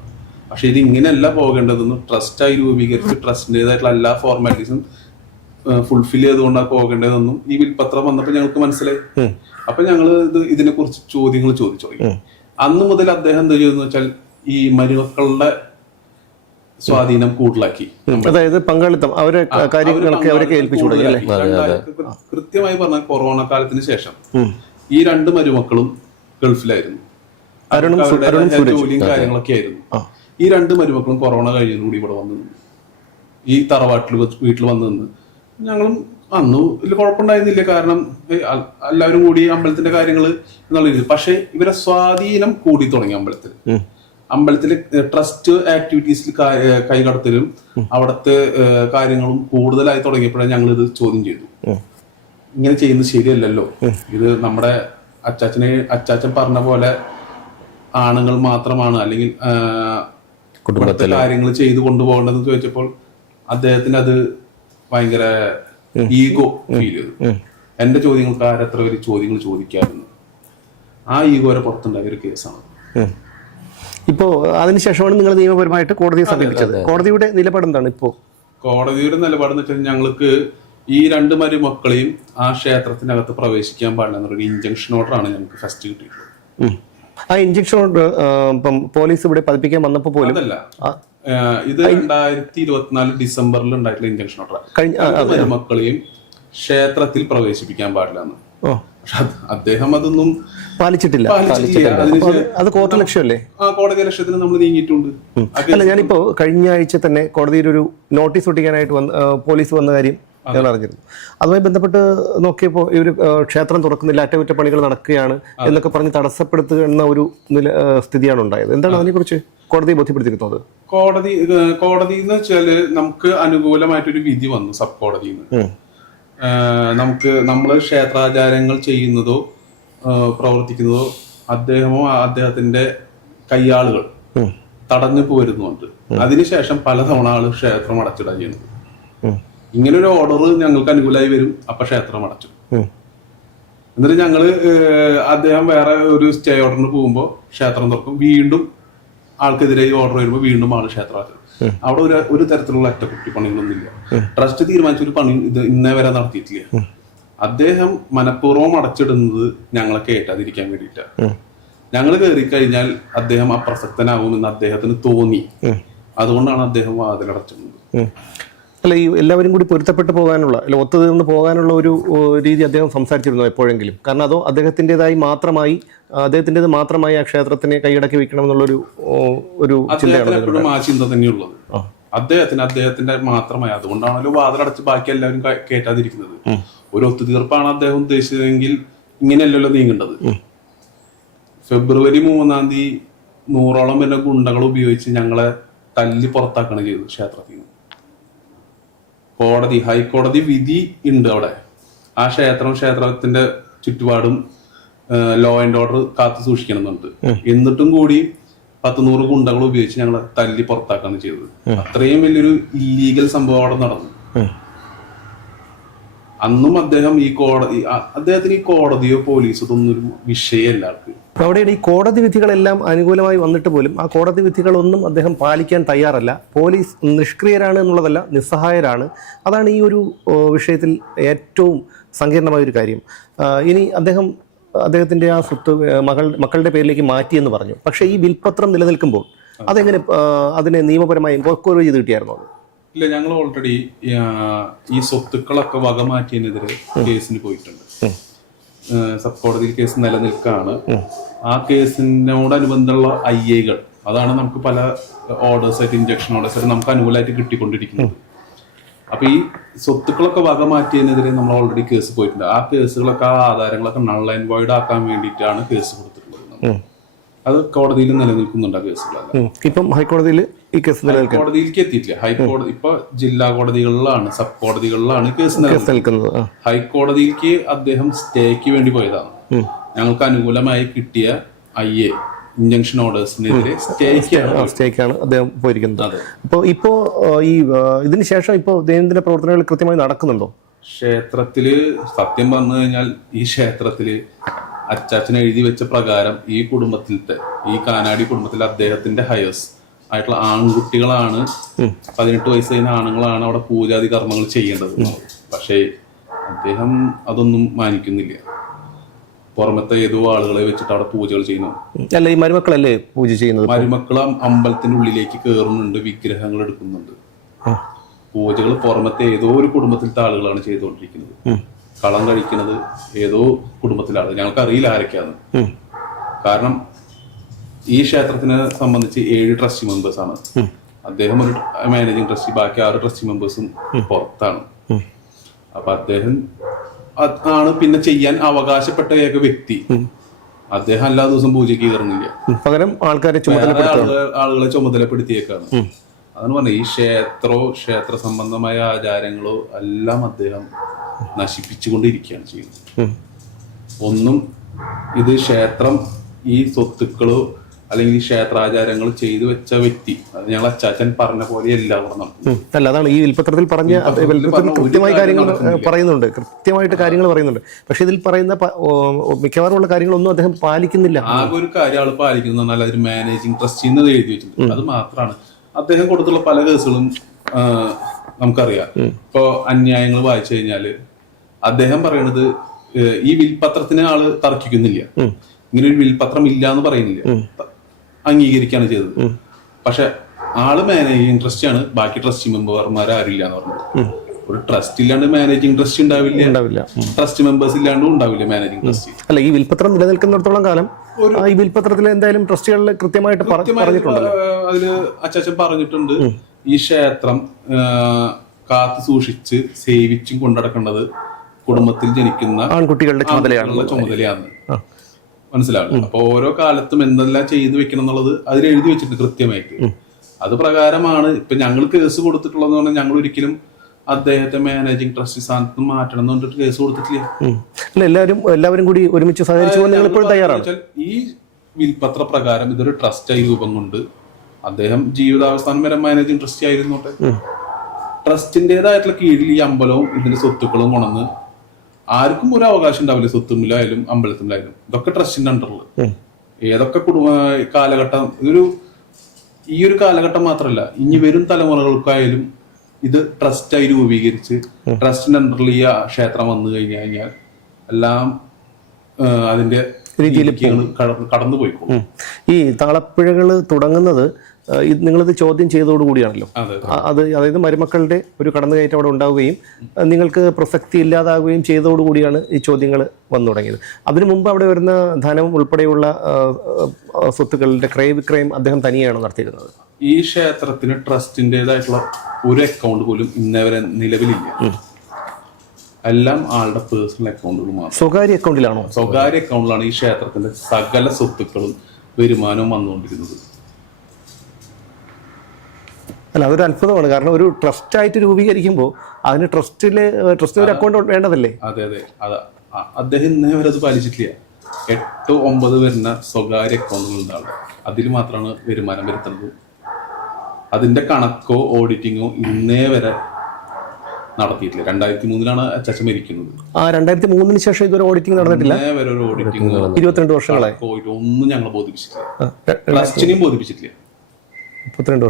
പക്ഷെ ഇത് ഇങ്ങനെയല്ല പോകേണ്ടതെന്നും ട്രസ്റ്റായി രൂപീകരിച്ച് ട്രസ്റ്റിൻ്റെതായിട്ടുള്ള എല്ലാ ഫോർമാലിറ്റീസും ഫുൾഫിൽ ചെയ്തുകൊണ്ടാണ് പോകേണ്ടതെന്നും ഈ വിൽപത്രം വന്നപ്പോൾ ഞങ്ങൾക്ക് മനസ്സിലായി. അപ്പൊ ഞങ്ങൾ ഇതിനെ കുറിച്ച് ചോദ്യങ്ങൾ ചോദിച്ചു തുടങ്ങി. അന്ന് മുതൽ അദ്ദേഹം എന്താ ചെയ്തെന്ന് വെച്ചാൽ ഈ മരുമക്കളുടെ സ്വാധീനം കൂടുതലാക്കി, അതായത് പങ്കാളിത്തം കൃത്യമായി പറഞ്ഞ കൊറോണ കാലത്തിന് ശേഷം ഈ 2 മരുമക്കളും ഗൾഫിലായിരുന്നു. അവരുടെ ജോലിയും കാര്യങ്ങളൊക്കെ ആയിരുന്നു. ഈ 2 മരുമക്കളും കൊറോണ കഴിയുന്നൂടി ഇവിടെ വന്നു നിന്നു. ഈ വീട്ടിൽ വന്നു നിന്ന് ഞങ്ങളും അന്നു വലിയ കുഴപ്പമുണ്ടായിരുന്നില്ല. കാരണം എല്ലാവരും കൂടി അമ്പലത്തിന്റെ കാര്യങ്ങൾ എന്നുള്ള രീതി. പക്ഷെ ഇവരെ സ്വാധീനം കൂടി തുടങ്ങി അമ്പലത്തില് ട്രസ്റ്റ് ആക്ടിവിറ്റീസിൽ കൈകടത്തലും അവിടുത്തെ കാര്യങ്ങളും കൂടുതലായി തുടങ്ങിയപ്പോഴാണ് ഞങ്ങൾ ഇത് ചോദ്യം ചെയ്തു. ഇങ്ങനെ ചെയ്യുന്നത് ശരിയല്ലല്ലോ, ഇത് നമ്മുടെ അച്ചാച്ചൻ പറഞ്ഞ പോലെ ആണുങ്ങൾ മാത്രമാണ് അല്ലെങ്കിൽ കുടുംബത്തെ കാര്യങ്ങൾ ചെയ്തു കൊണ്ടുപോകേണ്ടതെന്ന് ചോദിച്ചപ്പോൾ അദ്ദേഹത്തിന് അത് ഭയങ്കര ഈഗോ ഫീൽ ചെയ്തു. എന്റെ ചോദ്യങ്ങൾക്ക് ആരെത്ര പേര് ചോദ്യങ്ങൾ ചോദിക്കാറുണ്ട്, ആ ഈഗോരെ പുറത്തുണ്ടായ ഒരു കേസാണ്. ഇപ്പോ അതിനുശേഷമാണ് നിങ്ങൾ നിയമപരമായിട്ട് കോടതിയെ സമീപിച്ചത്. കോടതിയുടെ നിലപാട് എന്താണ് ഇപ്പോ? കോടതിയുടെ നിലപാടെന്ന് വെച്ചാൽ ഞങ്ങൾക്ക് ഈ 2 മരുമക്കളെയും ആ ക്ഷേത്രത്തിനകത്ത് പ്രവേശിക്കാൻ പാടില്ല എന്നൊരു ഇഞ്ചക്ഷൻ ഓർഡറാണ് ഞങ്ങൾക്ക് ഫസ്റ്റ് കിട്ടിയിട്ടുള്ളത്. ആ ഇഞ്ചക്ഷൻ ഓർഡർ ഇപ്പം പോലീസ് ഇവിടെ പതിപ്പിക്കാൻ വന്നപ്പോൾ പോലും അതല്ല, ഇത് 2024 ഡിസംബറിൽ ഉണ്ടായിട്ടുള്ള ഇഞ്ചക്ഷൻ ഓർഡർ. മരുമക്കളെയും ക്ഷേത്രത്തിൽ പ്രവേശിപ്പിക്കാൻ പാടില്ല എന്ന്. അദ്ദേഹം അതൊന്നും പാലിച്ചിട്ടില്ല. അത് കോടതി ലക്ഷ്യമല്ലേ? കോടതി ലക്ഷ്യത്തിന് നമ്മൾ നീങ്ങിയിട്ടുണ്ട്. അല്ല, ഞാനിപ്പോ കഴിഞ്ഞ ആഴ്ച തന്നെ കോടതിയിൽ ഒരു നോട്ടീസ് ഒട്ടിക്കാനായിട്ട് പോലീസ് വന്ന കാര്യം ഞാൻ അറിഞ്ഞിരുന്നു. അതുമായി ബന്ധപ്പെട്ട് നോക്കിയപ്പോൾ ഇവർ ക്ഷേത്രം തുറക്കുന്നില്ല, അറ്റകുറ്റപ്പണികൾ നടക്കുകയാണ് എന്നൊക്കെ പറഞ്ഞ് തടസ്സപ്പെടുത്തുന്ന ഒരു സ്ഥിതിയാണ് ഉണ്ടായത്. എന്താണ് അതിനെക്കുറിച്ച് കോടതിയെ ബോധ്യപ്പെടുത്തിയിരുന്നത്? കോടതി എന്ന് വെച്ചാല് നമുക്ക് അനുകൂലമായിട്ടൊരു വിധി വന്നു സബ് കോടതിയിൽ നിന്ന്. നമ്മള് ക്ഷേത്രാചാരങ്ങൾ ചെയ്യുന്നതോ പ്രവർത്തിക്കുന്നതോ അദ്ദേഹമോ അദ്ദേഹത്തിന്റെ കയ്യാളുകൾ തടഞ്ഞു പോരുന്നുണ്ട്. അതിനുശേഷം പലതവണ ആള് ക്ഷേത്രം അടച്ചിടുക ചെയ്യുന്നത്. ഇങ്ങനെ ഒരു ഓർഡർ ഞങ്ങൾക്ക് അനുകൂലമായി വരും, അപ്പൊ ക്ഷേത്രം അടച്ചു. എന്നിട്ട് ഞങ്ങള് അദ്ദേഹം വേറെ ഒരു സ്റ്റേ ഓർഡറിന് പോകുമ്പോ ക്ഷേത്രം തുറക്കും. വീണ്ടും ആൾക്കെതിരെ ഓർഡർ വരുമ്പോൾ വീണ്ടും ആള് ക്ഷേത്രം അടച്ചു. അവിടെ ഒരു തരത്തിലുള്ള അറ്റകുറ്റപ്പണികളൊന്നുമില്ല. ട്രസ്റ്റ് തീരുമാനിച്ച ഒരു പണി ഇത് ഇന്നേ വരെ നടത്തിയിട്ടില്ല. അദ്ദേഹം മനഃപൂർവ്വം അടച്ചിടുന്നത് ഞങ്ങളെ കേട്ടാതിരിക്കാൻ വേണ്ടിയിട്ടാണ്. ഞങ്ങൾ കയറി കഴിഞ്ഞാൽ അദ്ദേഹം അപ്രസക്തനാകുമെന്ന് അദ്ദേഹത്തിന് തോന്നി. അതുകൊണ്ടാണ് അദ്ദേഹം വാതിലടച്ചിടുന്നത്. അല്ല, ഈ എല്ലാവരും കൂടി പൊരുത്തപ്പെട്ട് പോകാനുള്ള, അല്ല ഒത്തുതീർന്ന് പോകാനുള്ള ഒരു രീതി അദ്ദേഹം സംസാരിച്ചിരുന്നോ എപ്പോഴെങ്കിലും? കാരണം അതോ അദ്ദേഹത്തിൻ്റെതായി മാത്രമായി ആ ക്ഷേത്രത്തിനെ കൈയടക്കി വെക്കണം എന്നുള്ളൊരു ചിന്തയാണ് എപ്പോഴും ആ ചിന്ത തന്നെയുള്ളത്. അദ്ദേഹത്തിന്റെ മാത്രമായി. അതുകൊണ്ടാണല്ലോ വാതിലടച്ച് ബാക്കി എല്ലാവരും കേട്ടാതിരിക്കുന്നത്. ഒരു ഒത്തുതീർപ്പാണ് അദ്ദേഹം ഉദ്ദേശിച്ചതെങ്കിൽ ഇങ്ങനെയല്ലല്ലോ നീങ്ങേണ്ടത്. ഫെബ്രുവരി 3-ാം തീയതി 100ഓളം വരുന്ന ഗുണ്ടകൾ ഉപയോഗിച്ച് ഞങ്ങളെ തല്ലി പുറത്താക്കണം ചെയ്തത് ക്ഷേത്രത്തിൽ നിന്ന്. ഹൈക്കോടതി വിധി ഉണ്ട് അവിടെ. ആ ക്ഷേത്രത്തിന്റെ ചുറ്റുപാടും ലോ ആൻഡ് ഓർഡർ കാത്തു സൂക്ഷിക്കണമെന്നുണ്ട്. എന്നിട്ടും കൂടി 100 ഗുണ്ടകൾ ഉപയോഗിച്ച് ഞങ്ങളെ തല്ലി പുറത്താക്കാണ് ചെയ്തത്. അത്രയും വലിയൊരു ഇല്ലീഗൽ സംഭവം അവിടെ നടന്നു. അന്നും അദ്ദേഹത്തിന് ഈ കോടതിയോ പോലീസോ ഇതൊന്നും ഒരു വിഷയമല്ല. അവിടെയാണ് ഈ കോടതി വിധികളെല്ലാം അനുകൂലമായി വന്നിട്ട് പോലും ആ കോടതി വിധികളൊന്നും അദ്ദേഹം പാലിക്കാൻ തയ്യാറല്ല. പോലീസ് നിഷ്ക്രിയരാണ് എന്നുള്ളതല്ല, നിസ്സഹായരാണ്. അതാണ് ഈ ഒരു വിഷയത്തിൽ ഏറ്റവും സങ്കീർണമായൊരു കാര്യം. ഇനി അദ്ദേഹത്തിൻ്റെ ആ സ്വത്ത് മക്കളുടെ പേരിലേക്ക് മാറ്റിയെന്ന് പറഞ്ഞു. പക്ഷേ ഈ വിൽപത്രം നിലനിൽക്കുമ്പോൾ അതെങ്ങനെ അതിനെ നിയമപരമായി എൻക്വയറി ചെയ്ത് കിട്ടിയായിരുന്നോ? ഇല്ല, ഞങ്ങൾ ഓൾറെഡി ഈ സ്വത്തുക്കളൊക്കെ വകമാറ്റിയതിനെതിരെ കേസിന് പോയിട്ടുണ്ട്. സബ് കോടതിയിൽ കേസ് നിലനിൽക്കാണ്. ആ കേസിനോടനുബന്ധമുള്ള IAകൾ, അതാണ് നമുക്ക് പല ഓർഡേഴ്സ് ആയിട്ട്, ഇഞ്ചക്ഷൻ ഓർഡേഴ്സ് ആയിട്ട് നമുക്ക് അനുകൂലമായിട്ട് കിട്ടിക്കൊണ്ടിരിക്കുന്നത്. അപ്പൊ ഈ സ്വത്തുക്കളൊക്കെ വകമാറ്റിയതിനെതിരെ നമ്മൾ ഓൾറെഡി കേസ് പോയിട്ടുണ്ട്. ആ കേസുകളൊക്കെ, ആ ആധാരങ്ങളൊക്കെ നൾ ആൻഡ് വോയിഡ് ആക്കാൻ വേണ്ടിയിട്ടാണ് കേസ് കൊടുത്തിട്ടുള്ളത്. അത് കോടതിയിൽ നിലനിൽക്കുന്നുണ്ട് ആ കേസുകളെല്ലാം. ഇപ്പം ഹൈക്കോടതിയിൽ ഈ കേസ് ഹൈക്കോടതിയിലേക്ക് എത്തിയിട്ടില്ല. ഹൈക്കോടതി ഇപ്പൊ ജില്ലാ കോടതികളിലാണ്, സബ് കോടതികളിലാണ് കേസ് നിലനിൽക്കുന്നത്. ഹൈക്കോടതിയിലേക്ക് അദ്ദേഹം സ്റ്റേക്ക് വേണ്ടി പോയതാണ്. ഞങ്ങൾക്ക് അനുകൂലമായി കിട്ടിയ IA ഇഞ്ചക്ഷൻ ഓർഡേഴ്സിനെതിരെ സ്റ്റേക്കാണ് അദ്ദേഹം പോയിരിക്കുന്നത്. ഇപ്പോ ഈ ഇതിന് ശേഷം ഇപ്പോ ദൈനംദിന പ്രവർത്തനങ്ങൾ കൃത്യമായി നടക്കുന്നുണ്ടോ ക്ഷേത്രത്തില്? സത്യം പറഞ്ഞു കഴിഞ്ഞാൽ ഈ ക്ഷേത്രത്തില് അച്ചാച്ചൻ എഴുതി വെച്ച പ്രകാരം ഈ കുടുംബത്തിലത്തെ, ഈ കാനാടി കുടുംബത്തിലെ അദ്ദേഹത്തിന്റെ ഹയേഴ്സ് ആയിട്ടുള്ള ആൺകുട്ടികളാണ്, 18 വയസ്സ് കഴിഞ്ഞ ആണുങ്ങളാണ് അവിടെ പൂജാതി കർമ്മങ്ങൾ ചെയ്യേണ്ടത്. പക്ഷേ അദ്ദേഹം അതൊന്നും മാനിക്കുന്നില്ല. പുറമത്തെ ഏതോ ആളുകളെ വെച്ചിട്ട് അവിടെ പൂജകൾ ചെയ്യുന്നു. അല്ല, ഈ മരുമക്കളല്ലേ പൂജ ചെയ്യുന്നത്? മരുമക്കൾ അമ്പലത്തിന്റെ ഉള്ളിലേക്ക് കയറുന്നുണ്ട്, വിഗ്രഹങ്ങൾ എടുക്കുന്നുണ്ട്. പൂജകൾ പുറമത്തെ ഏതോ ഒരു കുടുംബത്തിലത്തെ ആളുകളാണ് ചെയ്തുകൊണ്ടിരിക്കുന്നത്. കളം കഴിക്കുന്നത് ഏതോ കുടുംബത്തിലാണ്. ഞങ്ങൾക്ക് അറിയില്ല ആരൊക്കെയാണ്. കാരണം ഈ ക്ഷേത്രത്തിനെ സംബന്ധിച്ച് 7 ട്രസ്റ്റി മെമ്പേഴ്സാണ്. അദ്ദേഹം ഒരു മാനേജിങ് ട്രസ്റ്റി, ബാക്കി 6 ട്രസ്റ്റി മെമ്പേഴ്സും പുറത്താണ്. അപ്പൊ അദ്ദേഹം ആണ് പിന്നെ ചെയ്യാൻ അവകാശപ്പെട്ട ഏക വ്യക്തി. അദ്ദേഹം എല്ലാ ദിവസവും പൂജയ്ക്ക് കയറുന്നില്ല, പകരം ആൾക്കാരെ ആളുകളെ ചുമതലപ്പെടുത്തിയേക്കാണ്. അതാണ് പറഞ്ഞത്, ഈ ക്ഷേത്ര സംബന്ധമായ ആചാരങ്ങളോ എല്ലാം അദ്ദേഹം നശിപ്പിച്ചുകൊണ്ടിരിക്കുകയാണ് ചെയ്യുന്നത്. ഒന്നും ഇത് ക്ഷേത്രം ഈ സ്വത്തുക്കളോ അല്ലെങ്കിൽ ഈ ക്ഷേത്രാചാരങ്ങൾ ചെയ്തു വെച്ച വ്യക്തി, അത് ഞങ്ങൾ അച്ചാച്ചൻ പറഞ്ഞ പോലെ എല്ലാം അല്ല. അതാണ് ഈ വിൽപ്പത്രത്തിൽ പറഞ്ഞ കൃത്യമായ കാര്യങ്ങൾ പറയുന്നുണ്ട്, കൃത്യമായിട്ട് കാര്യങ്ങൾ പറയുന്നുണ്ട്. പക്ഷെ ഇതിൽ പറയുന്ന മിക്കവാറും ഉള്ള കാര്യങ്ങളൊന്നും അദ്ദേഹം പാലിക്കുന്നില്ല. ആകെ ഒരു കാര്യം ആൾ പാലിക്കുന്നത് അതൊരു മാനേജിങ് ട്രസ്റ്റി എന്ന് എഴുതി വെച്ചിട്ടുണ്ട്. അത് മാത്രമാണ് അദ്ദേഹം കൊടുത്തുള്ള പല കേസുകളും നമുക്കറിയാം. ഇപ്പൊ അന്യായങ്ങൾ വായിച്ചു കഴിഞ്ഞാല് അദ്ദേഹം പറയണത് ഈ വിൽപത്രത്തിന് ആള് തർക്കിക്കുന്നില്ല, ഇങ്ങനെ ഒരു വിൽപത്രം ഇല്ല എന്ന് പറയുന്നില്ല, അംഗീകരിക്കുകയാണ് ചെയ്തത്. പക്ഷെ ആള് മാനേജിങ് ട്രസ്റ്റി ആണ്, ബാക്കി ട്രസ്റ്റി മെമ്പർമാർ ആരില്ല എന്ന് പറഞ്ഞത്. ഒരു ട്രസ്റ്റ് ഇല്ലാണ്ട് മാനേജിങ് ട്രസ്റ്റ് ഉണ്ടാവില്ല, ട്രസ്റ്റ് മെമ്പേഴ്സ് ഇല്ലാണ്ടും ഉണ്ടാവില്ല മാനേജിങ് ട്രസ്റ്റി. അല്ല, ഈ വിൽപത്രം നിലനിൽക്കുന്നിടത്തോളം കാലം ഈ വിൽപത്രത്തിൽ എന്തായാലും ട്രസ്റ്റികളിൽ കൃത്യമായിട്ട് പറഞ്ഞിട്ടുണ്ടല്ലോ. അതില് അച്ചാച്ചൻ പറഞ്ഞിട്ടുണ്ട്, ഈ ക്ഷേത്രം കാത്തു സൂക്ഷിച്ച് സേവിച്ചും കൊണ്ടടക്കേണ്ടത് കുടുംബത്തിൽ ജനിക്കുന്ന ആൺകുട്ടികളുടെ ചുമതലയാണ്. മനസ്സിലാവില്ല. അപ്പൊ ഓരോ കാലത്തും എന്തെല്ലാം ചെയ്തു വെക്കണം എന്നുള്ളത് അതിൽ എഴുതി വെച്ചിട്ടുണ്ട് കൃത്യമായിട്ട്. അത് പ്രകാരമാണ് ഇപ്പൊ ഞങ്ങൾ കേസ് കൊടുത്തിട്ടുള്ളതെന്ന് പറഞ്ഞാൽ ഞങ്ങൾ ഒരിക്കലും അദ്ദേഹത്തെ മാനേജിങ് ട്രസ്റ്റി സ്ഥാനത്ത് മാറ്റണം എന്ന് പറഞ്ഞിട്ട് കേസ് കൊടുത്തിട്ടില്ല. എല്ലാവരും കൂടി ഒരുമിച്ച് സഹകരിച്ചു. ഈ വിൽപത്ര പ്രകാരം ഇതൊരു ട്രസ്റ്റായി രൂപം കൊണ്ട് അദ്ദേഹം ജീവിതാവസാനം വരെ മാനേജിങ് ട്രസ്റ്റി ആയിരുന്നോട്ടെ. ട്രസ്റ്റിന്റേതായിട്ടുള്ള കീഴിൽ ഈ അമ്പലവും ഇതിന്റെ സ്വത്തുക്കളും കൊണ്ടുവന്ന് ആർക്കും ഒരു അവകാശം ഉണ്ടാവില്ല. സ്വത്തുമില്ലായാലും അമ്പലത്തിലായാലും ഇതൊക്കെ ട്രസ്റ്റിന്റെ അണ്ടറിൽ. ഏതൊക്കെ കാലഘട്ടം ഈ ഒരു കാലഘട്ടം മാത്രമല്ല, ഇനി വരും തലമുറകൾക്കായാലും ഇത് ട്രസ്റ്റായി രൂപീകരിച്ച് ട്രസ്റ്റിന്റെ അണ്ടറിൽ ഈ ക്ഷേത്രം വന്നു കഴിഞ്ഞാൽ എല്ലാം അതിന്റെ രീതിയിൽ കടന്നു പോയിക്കോളും. ഈ താളപ്പിഴകൾ തുടങ്ങുന്നത് നിങ്ങളിത് ചോദ്യം ചെയ്തതോടുകൂടിയാണല്ലോ. അതായത് മരുമക്കളുടെ ഒരു കടന്നുകയറ്റം അവിടെ ഉണ്ടാവുകയും നിങ്ങൾക്ക് പ്രസക്തി ഇല്ലാതാവുകയും ചെയ്തതോടുകൂടിയാണ് ഈ ചോദ്യങ്ങൾ വന്നു തുടങ്ങിയത്. അതിനു മുമ്പ് അവിടെ വരുന്ന ധനം ഉൾപ്പെടെയുള്ള സ്വത്തുക്കളുടെ ക്രയവിക്രയം അദ്ദേഹം തനിയാണ് നടത്തിയിരുന്നത്. ഈ ക്ഷേത്രത്തിന് ട്രസ്റ്റിൻ്റെതായിട്ടുള്ള ഒരു അക്കൗണ്ട് പോലും ഇന്നേവരെ നിലവിലില്ല. എല്ലാം ആളുടെ പേഴ്സണൽ അക്കൗണ്ടുകൾ മാത്രം. സ്വകാര്യ അക്കൗണ്ടിലാണോ? സ്വകാര്യ അക്കൗണ്ടിലാണ് ഈ ക്ഷേത്രത്തിന്റെ സകല സ്വത്തുക്കളും വരുമാനവും വന്നുകൊണ്ടിരുന്നത്. അല്ല, അതൊരു അത്ഭുതമാണ്. കാരണം ഒരു ട്രസ്റ്റായിട്ട് രൂപീകരിക്കുമ്പോൾ അതിന് ട്രസ്റ്റിന് ഒരു അക്കൗണ്ട് വേണ്ടതല്ലേ? അതെ. അദ്ദേഹം ഇന്നേ വരെ അത് പാലിച്ചിട്ടില്ല. 8-9 വരുന്ന സ്വകാര്യ അക്കൗണ്ടുകൾ ഉണ്ടാവും. അതിൽ മാത്രമാണ് വരുമാനം വരുത്തുന്നത്. അതിന്റെ കണക്കോ ഓഡിറ്റിങ്ങോ ഇന്നേ വരെ നടത്തിയിട്ടില്ല. 2003 അച്ചാച്ചൻ മരിക്കുന്നത്. 2003 ശേഷം ഇതൊരു ഓഡിറ്റിംഗ് നടന്നിട്ടില്ല. വരെ ഒരു ഓഡിറ്റിംഗ് 22 വർഷങ്ങളായി ഒന്നും ഞങ്ങൾ ബോധിപ്പിച്ചിട്ടില്ല. ട്രസ്റ്റിനെയും ബോധിപ്പിച്ചിട്ടില്ല. 22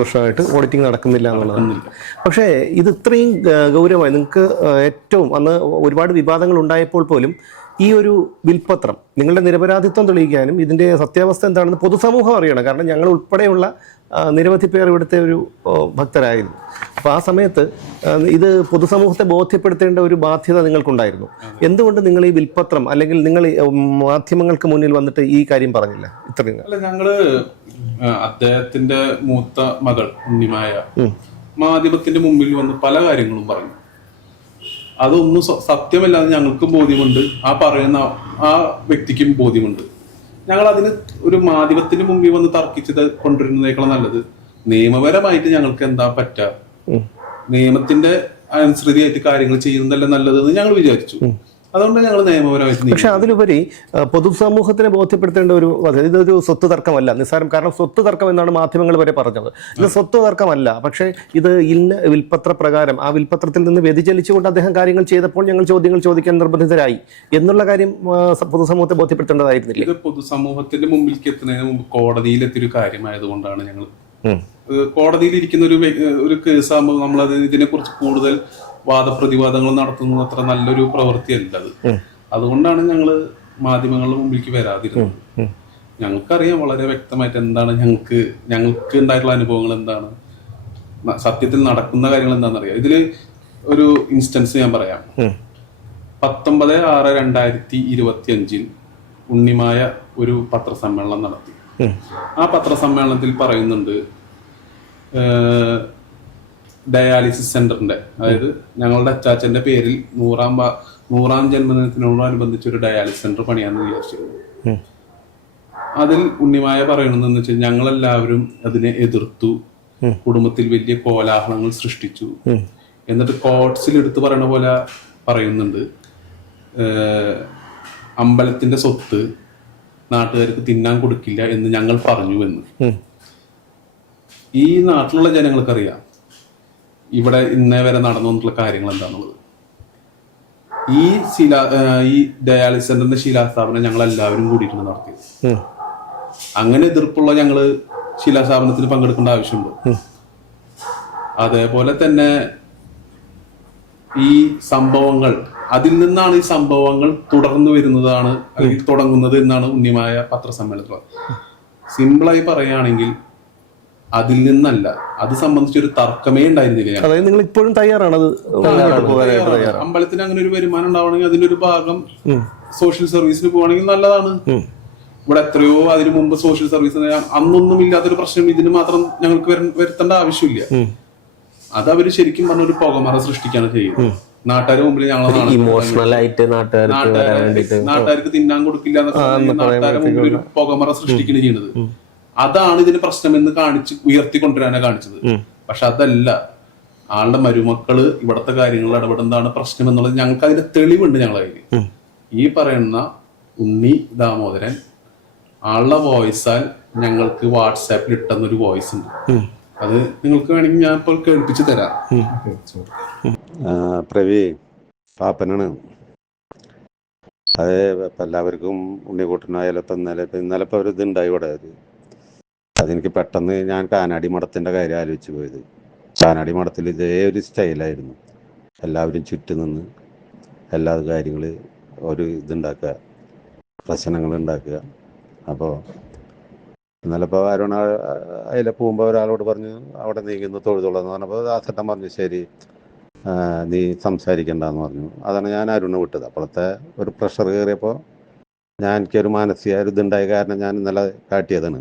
വർഷമായിട്ട് ഓഡിറ്റിംഗ് നടക്കുന്നില്ല എന്നുള്ളതാണ്. പക്ഷേ ഇത് ഇത്രയും ഗൗരവമായി നിങ്ങൾക്ക് ഏറ്റവും അന്ന് ഒരുപാട് വിവാദങ്ങൾ ഉണ്ടായപ്പോൾ പോലും ഈ ഒരു വിൽപത്രം നിങ്ങളുടെ നിരപരാധിത്വം തെളിയിക്കാനും ഇതിൻ്റെ സത്യാവസ്ഥ എന്താണെന്ന് പൊതുസമൂഹം അറിയണം. കാരണം ഞങ്ങൾ ഉൾപ്പെടെയുള്ള നിരവധി പേർ ഇവിടുത്തെ ഒരു ഭക്തരായിരുന്നു. അപ്പോൾ ആ സമയത്ത് ഇത് പൊതുസമൂഹത്തെ ബോധ്യപ്പെടുത്തേണ്ട ഒരു ബാധ്യത നിങ്ങൾക്കുണ്ടായിരുന്നു. എന്തുകൊണ്ട് നിങ്ങൾ ഈ വിൽപത്രം അല്ലെങ്കിൽ നിങ്ങൾ മാധ്യമങ്ങൾക്ക് മുന്നിൽ വന്നിട്ട് ഈ കാര്യം പറഞ്ഞില്ല? ഇത്രയും അല്ല, ഞങ്ങള് അദ്ദേഹത്തിന്റെ മൂത്ത മകൾ ഉണ്ണിമായ മാധ്യമത്തിന്റെ മുമ്പിൽ വന്ന് പല കാര്യങ്ങളും പറഞ്ഞു. അതൊന്നും സത്യമല്ലാതെ ഞങ്ങൾക്കും ബോധ്യമുണ്ട്, ആ പറയുന്ന ആ വ്യക്തിക്കും ബോധ്യമുണ്ട്. ഞങ്ങൾ അതിന് ഒരു മാധ്യമത്തിന് മുമ്പിൽ വന്ന് തർക്കിച്ചത് കൊണ്ടുവരുന്നതേക്കാൾ നല്ലത് നിയമപരമായിട്ട് ഞങ്ങൾക്ക് എന്താ പറ്റുക, നിയമത്തിന്റെ അനുസൃതിയായിട്ട് കാര്യങ്ങൾ ചെയ്യുന്നതല്ല നല്ലതെന്ന് ഞങ്ങൾ വിചാരിച്ചു. അതുകൊണ്ട് ഞങ്ങൾ നിയമപരമായിട്ട്. പക്ഷെ അതിലുപരി പൊതുസമൂഹത്തിനെ ബോധ്യപ്പെടുത്തേണ്ട ഒരു ഇതൊരു സ്വത്ത് തർക്കമല്ല നിസ്സാരം. കാരണം സ്വത്ത് തർക്കം എന്നാണ് മാധ്യമങ്ങൾ വരെ പറഞ്ഞത്. ഇത് സ്വത്ത് തർക്കമല്ല. പക്ഷേ ഇത് ഇന്ന വിൽപത്ര പ്രകാരം ആ വിൽപത്രത്തിൽ നിന്ന് വ്യതിചലിച്ചുകൊണ്ട് അദ്ദേഹം കാര്യങ്ങൾ ചെയ്തപ്പോൾ ഞങ്ങൾ ചോദ്യങ്ങൾ ചോദിക്കാൻ നിർബന്ധിതരായി എന്നുള്ള കാര്യം പൊതുസമൂഹത്തെ ബോധ്യപ്പെടുത്തേണ്ടതായിരുന്നില്ല. ഇത് പൊതുസമൂഹത്തിന്റെ മുമ്പിലേക്ക് എത്തുന്നതിന് മുമ്പ് കോടതിയിലെത്തിയൊരു കാര്യമായതുകൊണ്ടാണ് ഞങ്ങൾ കോടതിയിൽ ഇരിക്കുന്ന ഒരു കേസാകുമ്പോൾ നമ്മളത് ഇതിനെക്കുറിച്ച് കൂടുതൽ വാദപ്രതിവാദങ്ങൾ നടത്തുന്നത് അത്ര നല്ലൊരു പ്രവൃത്തിയല്ല അത്. അതുകൊണ്ടാണ് ഞങ്ങൾ മാധ്യമങ്ങളുടെ മുമ്പിലേക്ക് വരാതിരുന്നത്. ഞങ്ങൾക്കറിയാം വളരെ വ്യക്തമായിട്ട് എന്താണ് ഞങ്ങൾക്ക് ഉണ്ടായിട്ടുള്ള അനുഭവങ്ങൾ എന്താണ്. സത്യത്തിൽ നടക്കുന്ന കാര്യങ്ങൾ എന്താണെന്നറിയാം. ഇതില് ഒരു ഇൻസ്റ്റൻസ് ഞാൻ പറയാം. 19/6/2025 ഉണ്ണിമായ ഒരു പത്രസമ്മേളനം നടത്തി. ആ പത്രസമ്മേളനത്തിൽ പറയുന്നുണ്ട് ഡയാലിസിസ് സെന്ററിന്റെ, അതായത് ഞങ്ങളുടെ അച്ചാച്ചന്റെ പേരിൽ 100ാം ജന്മദിനത്തിനോടനുബന്ധിച്ച് ഒരു ഡയാലിസിസ് സെന്റർ പണിയാന്ന് വിചാരിച്ചിരുന്നു. അതിൽ ഉണ്ണിമായ പറയണമെന്ന് വെച്ചാൽ ഞങ്ങളെല്ലാവരും അതിനെ എതിർത്തു, കുടുംബത്തിൽ വലിയ കോലാഹലങ്ങൾ സൃഷ്ടിച്ചു. എന്നിട്ട് കോട്സിൽ എടുത്ത് പറയണ പോലെ പറയുന്നുണ്ട്, അമ്പലത്തിന്റെ സ്വത്ത് നാട്ടുകാർക്ക് തിന്നാൻ കൊടുക്കില്ല എന്ന് ഞങ്ങൾ പറഞ്ഞു എന്ന്. ഈ നാട്ടിലുള്ള ജനങ്ങൾക്കറിയാം ഇവിടെ ഇന്നേ വരെ നടന്നു വന്നിട്ടുള്ള കാര്യങ്ങൾ എന്താണെന്നുള്ളത്. ഈ ഡയാലിസിസ് സെന്ററിന്റെ ശിലാസ്ഥാപനം ഞങ്ങൾ എല്ലാവരും കൂടിയിട്ടാണ് നടത്തിയത്. അങ്ങനെ എതിർപ്പുള്ള ഞങ്ങള് ശിലാസ്ഥാപനത്തിന് പങ്കെടുക്കേണ്ട ആവശ്യമുണ്ടോ? അതേപോലെ തന്നെ ഈ സംഭവങ്ങൾ, അതിൽ നിന്നാണ് ഈ സംഭവങ്ങൾ തുടർന്നു വരുന്നതാണ് അല്ലെങ്കിൽ തുടങ്ങുന്നത് എന്നാണ് ഉണ്ണിമായ പത്രസമ്മേളനത്തിൽ. സിമ്പിളായി പറയുകയാണെങ്കിൽ അതിൽ നിന്നല്ല, അത് സംബന്ധിച്ചൊരു തർക്കമേ ഉണ്ടായിരുന്നില്ല. അതായത് നിങ്ങൾ ഇപ്പോഴും തയ്യാറാണ് അമ്പലത്തിന് അങ്ങനെ ഒരു വരുമാനം ഉണ്ടാവണമെങ്കിൽ അതിന്റെ ഒരു ഭാഗം സോഷ്യൽ സർവീസിന് പോവാണെങ്കിൽ നല്ലതാണ്. ഇവിടെ എത്രയോ അതിനു മുമ്പ് സോഷ്യൽ സർവീസ് അന്നൊന്നും ഇല്ലാത്തൊരു പ്രശ്നം ഇതിന് മാത്രം ഞങ്ങൾക്ക് വരുത്തേണ്ട ആവശ്യമില്ല. അത് അവര് ശരിക്കും പറഞ്ഞ ഒരു പുകമറ സൃഷ്ടിക്കാണ് ചെയ്യുന്നത്. നാട്ടുകാരുടെ മുമ്പിൽ നാട്ടുകാർക്ക് തിന്നാൻ കൊടുക്കില്ല എന്നൊക്കെ നാട്ടുകാരുടെ മുമ്പിൽ ഒരു പുകമറ സൃഷ്ടിക്കുകയാണ് ചെയ്യുന്നത്. അതാണ് ഇതിന് പ്രശ്നമെന്ന് ഉയർത്തിക്കൊണ്ടുവരാനാണ് കാണിച്ചത്. പക്ഷെ അതല്ല, ആളുടെ മരുമക്കള് ഇവിടത്തെ കാര്യങ്ങളിൽ ഇടപെടുന്നതാണ് പ്രശ്നം എന്നുള്ളത് ഞങ്ങൾക്ക് അതിന്റെ തെളിവുണ്ട് ഞങ്ങളെ കയ്യിൽ. ഈ പറയുന്ന ഉണ്ണി ദാമോദരൻ ആളുടെ വോയിസാൽ ഞങ്ങൾക്ക് വാട്സാപ്പിൽ ഇട്ടെന്നൊരു വോയിസ് ഉണ്ട്. അത് നിങ്ങൾക്ക് വേണമെങ്കിൽ ഞാൻ ഇപ്പോൾ കേൾപ്പിച്ചു തരാം. പ്രവി പാപ്പനാണ്. അത് എല്ലാവർക്കും ഉണ്ണിക്കുട്ടനായാലും ഇന്നലെ ഇപ്പോൾ ഒരു ഇതുണ്ടായി ഇവിടെ. അതെനിക്ക് പെട്ടെന്ന് ഞാൻ കാനാടി മഠത്തിൻ്റെ കാര്യം ആലോചിച്ച് പോയത്. കാനാടി മഠത്തിൽ ഇതേ ഒരു സ്റ്റൈലായിരുന്നു. എല്ലാവരും ചുറ്റും നിന്ന് എല്ലാ കാര്യങ്ങൾ ഒരു ഇതുണ്ടാക്കുക, പ്രശ്നങ്ങൾ ഉണ്ടാക്കുക. അപ്പോൾ ഇന്നലെ ഇപ്പോൾ അരുണ അതിലെ പോകുമ്പോൾ ഒരാളോട് പറഞ്ഞു അവിടെ നീങ്ങുന്നു തൊഴുതുള്ളതെന്ന് പറഞ്ഞപ്പോൾ ദാസേട്ടൻ പറഞ്ഞു ശരി നീ സംസാരിക്കണ്ടെന്ന് പറഞ്ഞു. അതാണ് ഞാൻ അരുണ് വിട്ടത്. അപ്പോഴത്തെ ഒരു പ്രഷർ കയറിയപ്പോൾ എനിക്കൊരു മാനസിക ഒരു ഇതുണ്ടായ കാരണം ഞാൻ ഇന്നലെ കാട്ടിയതാണ്.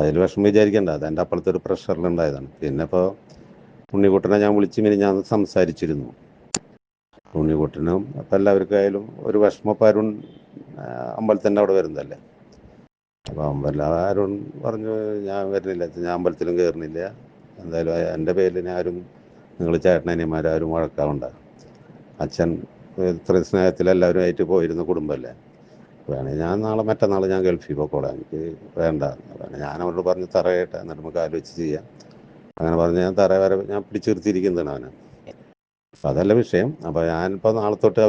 അതിൽ വിഷമം വിചാരിക്കേണ്ട, അതെൻ്റെ അപ്പോഴത്തെ ഒരു പ്രഷറിലുണ്ടായതാണ്. പിന്നെ ഇപ്പോൾ ഉണ്ണിക്കുട്ടനെ ഞാൻ വിളിച്ച് ഞാൻ സംസാരിച്ചിരുന്നു. ഉണ്ണിക്കുട്ടനും അപ്പം എല്ലാവർക്കും ആയാലും ഒരു വിഷമം. അരുൺ അമ്പലത്തിൻ്റെ അവിടെ വരുന്നതല്ലേ. അപ്പോൾ അരുൺ പറഞ്ഞു ഞാൻ വരുന്നില്ല, ഞാൻ അമ്പലത്തിലും കയറുന്നില്ല, എന്തായാലും എൻ്റെ പേരിൽ ആരും നിങ്ങൾ ചേട്ടനനിയന്മാരും വഴക്കാവണ്ട. അച്ഛൻ ഇത്ര സ്നേഹത്തിൽ എല്ലാവരുമായിട്ട് പോയിരുന്ന കുടുംബമല്ലേ, വേണമെങ്കിൽ ഞാൻ നാളെ മറ്റന്നാൾ ഞാൻ ഗൾഫിൽ പോയിക്കോളാം, എനിക്ക് വേണ്ട. ഞാൻ അവരോട് പറഞ്ഞ് തറയട്ടെ, എന്നിട്ട് നമുക്ക് ആലോചിച്ച് ചെയ്യാം. അങ്ങനെ പറഞ്ഞ് ഞാൻ തറ വരെ ഞാൻ പിടിച്ചു നിർത്തിയിരിക്കുന്നതാണ് അവനെ. അപ്പം അതല്ല വിഷയം. അപ്പോൾ ഞാനിപ്പോൾ നാളെ തൊട്ട്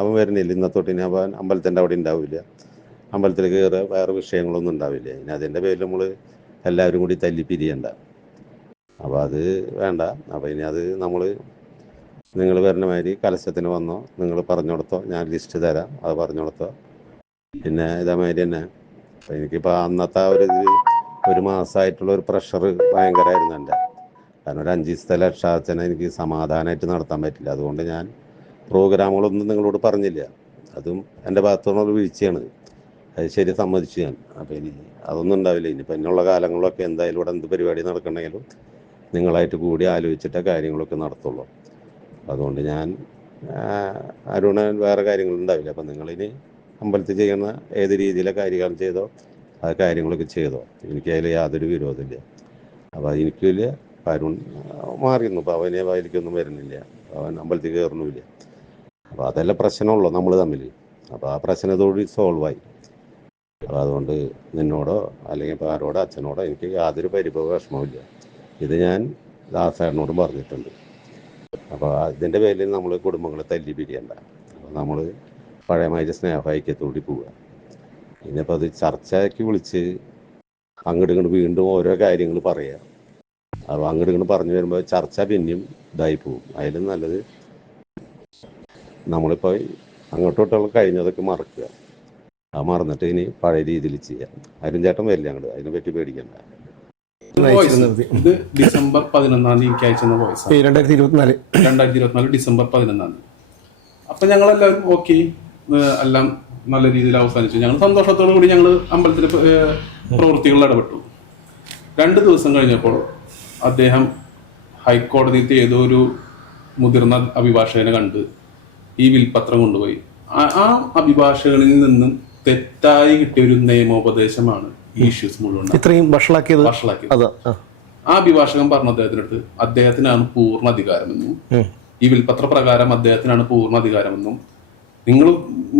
അവൻ വരുന്നില്ല, ഇന്നത്തൊട്ട് ഇനി അവൻ അമ്പലത്തിൻ്റെ അവിടെ ഉണ്ടാവില്ല, അമ്പലത്തിൽ കയറുക, വേറെ വിഷയങ്ങളൊന്നും ഉണ്ടാവില്ല. ഇനി അതിൻ്റെ പേരിൽ നമ്മൾ എല്ലാവരും കൂടി തല്ലി പിരിയണ്ട. അപ്പോൾ അത് വേണ്ട. അപ്പോൾ ഇനി അത് നിങ്ങൾ വരുന്ന മാതിരി കലശത്തിന് വന്നോ, നിങ്ങൾ പറഞ്ഞു കൊടുത്തോ, ഞാൻ ലിസ്റ്റ് തരാം, അത് പറഞ്ഞു കൊടുത്തോ. പിന്നെ ഇതേമാതിരി തന്നെ എനിക്കിപ്പോൾ അന്നത്തെ ഒരു മാസമായിട്ടുള്ള ഒരു പ്രഷർ ഭയങ്കരമായിരുന്നു എൻ്റെ. കാരണം ഒരു 5 ദിവസത്തെ ലക്ഷാർച്ചന എനിക്ക് സമാധാനമായിട്ട് നടത്താൻ പറ്റില്ല. അതുകൊണ്ട് ഞാൻ പ്രോഗ്രാമുകളൊന്നും നിങ്ങളോട് പറഞ്ഞില്ല. അതും എൻ്റെ ഭാഗത്തുനിന്നുള്ള വീഴ്ചയാണ്. അത് ശരി, സമ്മതിച്ചു ഞാൻ. അപ്പോൾ ഇനി അതൊന്നും ഉണ്ടാവില്ല. ഇനിയിപ്പോൾ ഇന്നുള്ള കാലങ്ങളിലൊക്കെ എന്തായാലും ഇവിടെ എന്ത് പരിപാടി നടക്കണമെങ്കിലും നിങ്ങളായിട്ട് കൂടി ആലോചിച്ചിട്ടേ കാര്യങ്ങളൊക്കെ നടത്തുള്ളൂ. അതുകൊണ്ട് ഞാൻ അരുണ വേറെ കാര്യങ്ങളുണ്ടാവില്ല. അപ്പം നിങ്ങളിനി അമ്പലത്തിൽ ചെയ്യുന്ന ഏത് രീതിയിലെ കാര്യങ്ങൾ ചെയ്തോ ആ കാര്യങ്ങളൊക്കെ ചെയ്തോ, എനിക്കതിൽ യാതൊരു വിരോധമില്ല. അപ്പോൾ എനിക്ക് വലിയ അരുൺ മാറിയിരുന്നു. അപ്പോൾ അവനെ വയലിക്കൊന്നും വരുന്നില്ല, അവൻ അമ്പലത്തിൽ കയറണമില്ല. അപ്പോൾ അതെല്ലാം പ്രശ്നമുള്ളൂ നമ്മൾ തമ്മിൽ. അപ്പോൾ ആ പ്രശ്നത്തോട് സോൾവായി. അപ്പോൾ അതുകൊണ്ട് നിന്നോടോ അല്ലെങ്കിൽ ഇപ്പോൾ ആരോടോ അച്ഛനോടോ എനിക്ക് യാതൊരു പരിഭവ വിഷമമില്ല. ഇത് ഞാൻ ദാസേട്ടനോടും പറഞ്ഞിട്ടുണ്ട്. അപ്പോൾ ഇതിൻ്റെ പേരിൽ നമ്മൾ കുടുംബങ്ങളെ തല്ലി പിരിയണ്ട. അപ്പോൾ നമ്മൾ പഴയമായിട്ട് സ്നേഹൈക്യത്തോടി പോവുക. ഇനിയിപ്പോൾ അത് ചർച്ചയ്ക്ക് വിളിച്ച് അങ്ങോട്ട് വീണ്ടും ഓരോ കാര്യങ്ങൾ പറയുക. അപ്പോൾ അങ്ങോട്ട് പറഞ്ഞു വരുമ്പോൾ ചർച്ച പിന്നെയും ഇതായി പോവും. അതിലും നല്ലത് നമ്മളിപ്പോൾ അങ്ങോട്ടോട്ടുള്ള കഴിഞ്ഞതൊക്കെ മറക്കുക. ആ മറന്നിട്ട് ഇനി പഴയ രീതിയിൽ ചെയ്യാം. അരുൺ ചേട്ടൻ വരില്ല അങ്ങോട്ട്, അതിനെ പറ്റി പേടിക്കണ്ട. വോയിസ് ഇത് ഡിസംബർ 11 എനിക്ക് അയച്ചെന്ന വോയിസ് 2024 ഡിസംബർ 11. അപ്പൊ ഞങ്ങളെല്ലാവരും ഓക്കെ, എല്ലാം നല്ല രീതിയിൽ അവസാനിച്ചു. ഞങ്ങൾ സന്തോഷത്തോടു കൂടി ഞങ്ങൾ അമ്പലത്തിലെ പ്രവൃത്തികളിൽ ഇടപെട്ടു. 2 ദിവസം കഴിഞ്ഞപ്പോൾ അദ്ദേഹം ഹൈക്കോടതിയിലത്തെ ഏതോ ഒരു മുതിർന്ന അഭിഭാഷകനെ കണ്ട് ഈ വിൽപത്രം കൊണ്ടുപോയി. ആ അഭിഭാഷകനിൽ നിന്നും തെറ്റായി കിട്ടിയ ഒരു നിയമോപദേശമാണ് ഈ ഇഷ്യൂസ് മുഴുവൻ ഇത്രയും വഷളാക്കിയത്. ആ അഭിഭാഷകൻ പറഞ്ഞ അദ്ദേഹത്തിനടുത്ത് അദ്ദേഹത്തിനാണ് പൂർണ്ണ അധികാരമെന്നും ഈ വിൽപത്ര പ്രകാരം അദ്ദേഹത്തിനാണ് പൂർണ്ണ അധികാരമെന്നും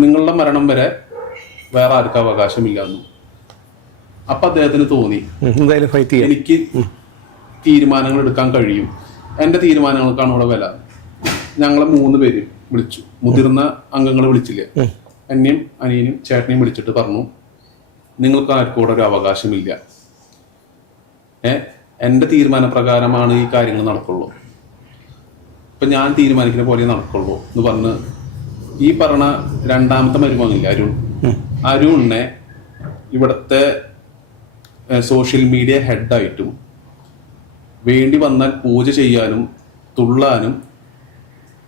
നിങ്ങളുടെ മരണം വരെ വേറെ ആർക്കും അവകാശമില്ല എന്നും. അപ്പൊ അദ്ദേഹത്തിന് തോന്നി എനിക്ക് തീരുമാനങ്ങൾ എടുക്കാൻ കഴിയും, എന്റെ തീരുമാനങ്ങൾക്കാണ് ഇവിടെ വില. ഞങ്ങളെ 3 പേര് വിളിച്ചു, മുതിർന്ന അംഗങ്ങളെ വിളിച്ചില്ല, എന്നെയും അനിയനും ചേട്ടനെയും വിളിച്ചിട്ട് പറഞ്ഞു, നിങ്ങൾക്ക് ആർക്കും ഇവിടെ ഒരു അവകാശമില്ല, എന്റെ തീരുമാന പ്രകാരമാണ് ഈ കാര്യങ്ങൾ നടക്കുള്ളൂ, ഇപ്പൊ ഞാൻ തീരുമാനിക്കുന്ന പോലെ നടക്കുള്ളൂ എന്ന് പറഞ്ഞ് ഈ പറഞ്ഞ 2ാമത്തെ മരുമകനില്ല അരുണിനെ ഇവിടുത്തെ സോഷ്യൽ മീഡിയ ഹെഡായിട്ടും വേണ്ടി വന്നാൽ പൂജ ചെയ്യാനും തുള്ളാനും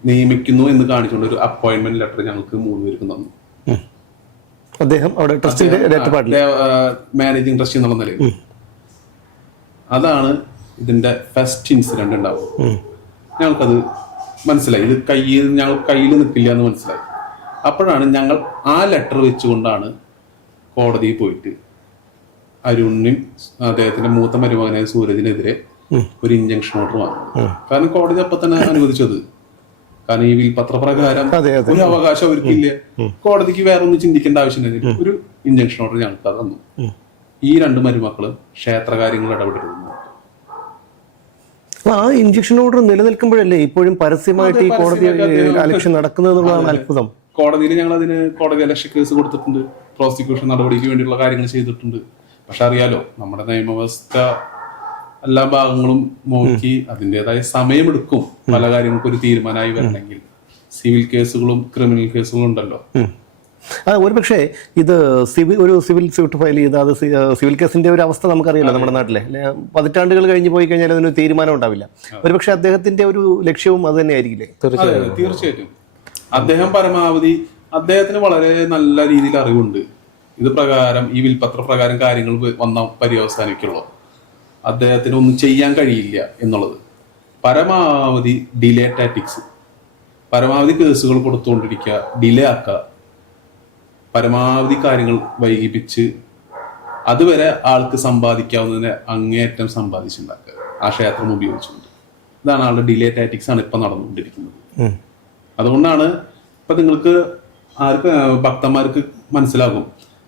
നിയമിക്കുന്നു എന്ന് കാണിച്ചുകൊണ്ട് ഒരു അപ്പോയിന്റ്മെന്റ് ലെറ്റർ ഞങ്ങൾക്ക് 3 പേർക്ക് തന്നു. അദ്ദേഹം മാനേജിംഗ് ട്രസ്റ്റി എന്നുള്ള നിലയിൽ. അതാണ് ഇതിന്റെ ഫസ്റ്റ് ഇൻസിഡന്റ് ഉണ്ടാവും. ഞങ്ങൾക്കത് മനസ്സിലായി, ഇത് ഞങ്ങൾ കയ്യിൽ നിൽക്കില്ല എന്ന് മനസ്സിലായി. അപ്പോഴാണ് ഞങ്ങൾ ആ ലെറ്റർ വെച്ചുകൊണ്ടാണ് കോടതിയിൽ പോയിട്ട് അരുണിനും അദ്ദേഹത്തിന്റെ മൂത്ത മരുമകനായ സൂരജിനെതിരെ ഒരു ഇഞ്ചക്ഷൻ ഓർഡർ വാങ്ങുന്നത്. കാരണം കോടതി അപ്പൊ തന്നെ അനുവദിച്ചത്. കാരണം ഈ വിൽപത്ര പ്രകാരം ഒരു അവകാശം അവർക്കില്ല, കോടതിക്ക് വേറെ ഒന്നും ചിന്തിക്കേണ്ട ആവശ്യമില്ല. ഒരു ഇഞ്ചക്ഷൻ ഓർഡർ ഞങ്ങൾക്ക് അത് തന്നു. ഈ 2 മരുമക്കള് ക്ഷേത്രകാര്യങ്ങൾ ഇടപെട്ടിരുന്നു. ആ ഇഞ്ചക്ഷൻ ഓർഡർ നിലനിൽക്കുമ്പോഴല്ലേ ഇപ്പോഴും പരസ്യമായിട്ട് ഈ കോടതി അലക്ഷ്യം നടക്കുന്നതെന്നുള്ളതാണ് അത്ഭുതം. കോടതിയിൽ ഞങ്ങൾ അതിന് കോടതി അലക്ഷ്യ കേസ് കൊടുത്തിട്ടുണ്ട്, പ്രോസിക്യൂഷൻ നടപടിക്ക് വേണ്ടിയുള്ള കാര്യങ്ങൾ ചെയ്തിട്ടുണ്ട്. പക്ഷെ അറിയാലോ, നമ്മുടെ നിയമവ്യവസ്ഥ എല്ലാ ഭാഗങ്ങളും നോക്കി അതിൻ്റെതായ സമയമെടുക്കും പല കാര്യങ്ങൾക്കും ഒരു തീരുമാനമായി വരണമെങ്കിൽ. സിവിൽ കേസുകളും ക്രിമിനൽ കേസുകളും ഉണ്ടല്ലോ. ഒരു പക്ഷേ ഇത് ഒരു സിവിൽ സ്യൂട്ട് ഫയൽ ചെയ്ത് അത് സിവിൽ കേസിന്റെ ഒരു അവസ്ഥ നമുക്കറിയാലോ നമ്മുടെ നാട്ടിലെ. പതിറ്റാണ്ടുകൾ കഴിഞ്ഞ് പോയി കഴിഞ്ഞാൽ അതിനൊരു തീരുമാനം ഉണ്ടാവില്ല. ഒരു പക്ഷേ അദ്ദേഹത്തിന്റെ ഒരു ലക്ഷ്യവും അത് തന്നെ ആയിരിക്കില്ലേ? തീർച്ചയായിട്ടും. അദ്ദേഹം പരമാവധി, അദ്ദേഹത്തിന് വളരെ നല്ല രീതിയിൽ അറിവുണ്ട് ഇത് പ്രകാരം, ഈ വിൽപത്ര പ്രകാരം കാര്യങ്ങൾ വന്ന പര്യവസാനിക്കുള്ളൂ, അദ്ദേഹത്തിന് ഒന്നും ചെയ്യാൻ കഴിയില്ല എന്നുള്ളത്. പരമാവധി ഡിലേ ടാറ്റിക്സ്, പരമാവധി കേസുകൾ കൊടുത്തുകൊണ്ടിരിക്കുക, ഡിലേ ആക്കുക, പരമാവധി കാര്യങ്ങൾ വൈകിപ്പിച്ച് അതുവരെ ആൾക്ക് സമ്പാദിക്കാവുന്നതിന് അങ്ങേയറ്റം സമ്പാദിച്ചുണ്ടാക്കുക ആ ക്ഷേത്രം ഉപയോഗിച്ചുകൊണ്ട്. ഇതാണ് ആളുടെ ഡിലേ ടാറ്റിക്സ് ആണ് ഇപ്പൊ നടന്നുകൊണ്ടിരിക്കുന്നത്. അതുകൊണ്ടാണ് ഇപ്പൊ നിങ്ങൾക്ക് ഭക്തന്മാർക്ക് മനസ്സിലാകും,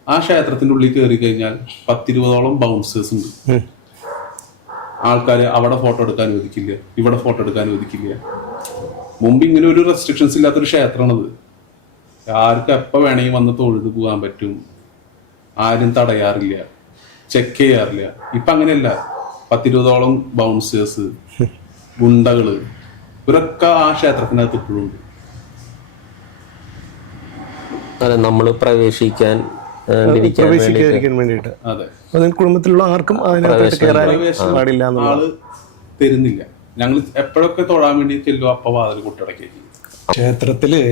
ആ ക്ഷേത്രത്തിന്റെ ഉള്ളിൽ കയറി കഴിഞ്ഞാൽ 10-20ഓളം ബൗൺസേഴ്സ് ഉണ്ട്. ആൾക്കാർ അവിടെ ഫോട്ടോ എടുക്കാൻ അനുവദിക്കില്ല, ഇവിടെ ഫോട്ടോ എടുക്കാൻ അനുവദിക്കില്ല. മുമ്പ് ഇങ്ങനെ ഒരു റെസ്ട്രിക്ഷൻസ് ഇല്ലാത്തൊരു ക്ഷേത്രമാണത്. ആർക്കും എപ്പോൾ വേണമെങ്കിൽ വന്ന് തൊഴുത് പോകാൻ പറ്റും, ആരും തടയാറില്ല, ചെക്ക് ചെയ്യാറില്ല. ഇപ്പൊ അങ്ങനെയല്ല, 10-20ഓളം ബൗൺസേഴ്സ്, ഗുണ്ടകള്, ഇവരൊക്കെ ആ ക്ഷേത്രത്തിനകത്ത് ഇപ്പോഴും ഉണ്ട്. നമ്മള് പ്രവേശിക്കാൻ വേണ്ടിയിട്ട് കുടുംബത്തിലുള്ള ആർക്കും പാടില്ല, ആള് തരുന്നില്ല. ഞങ്ങൾ എപ്പോഴൊക്കെ തൊഴാൻ വേണ്ടി ചെല്ലും, അപ്പൊ വാതിൽ കൊട്ടടക്കി. ക്ഷേത്രത്തില്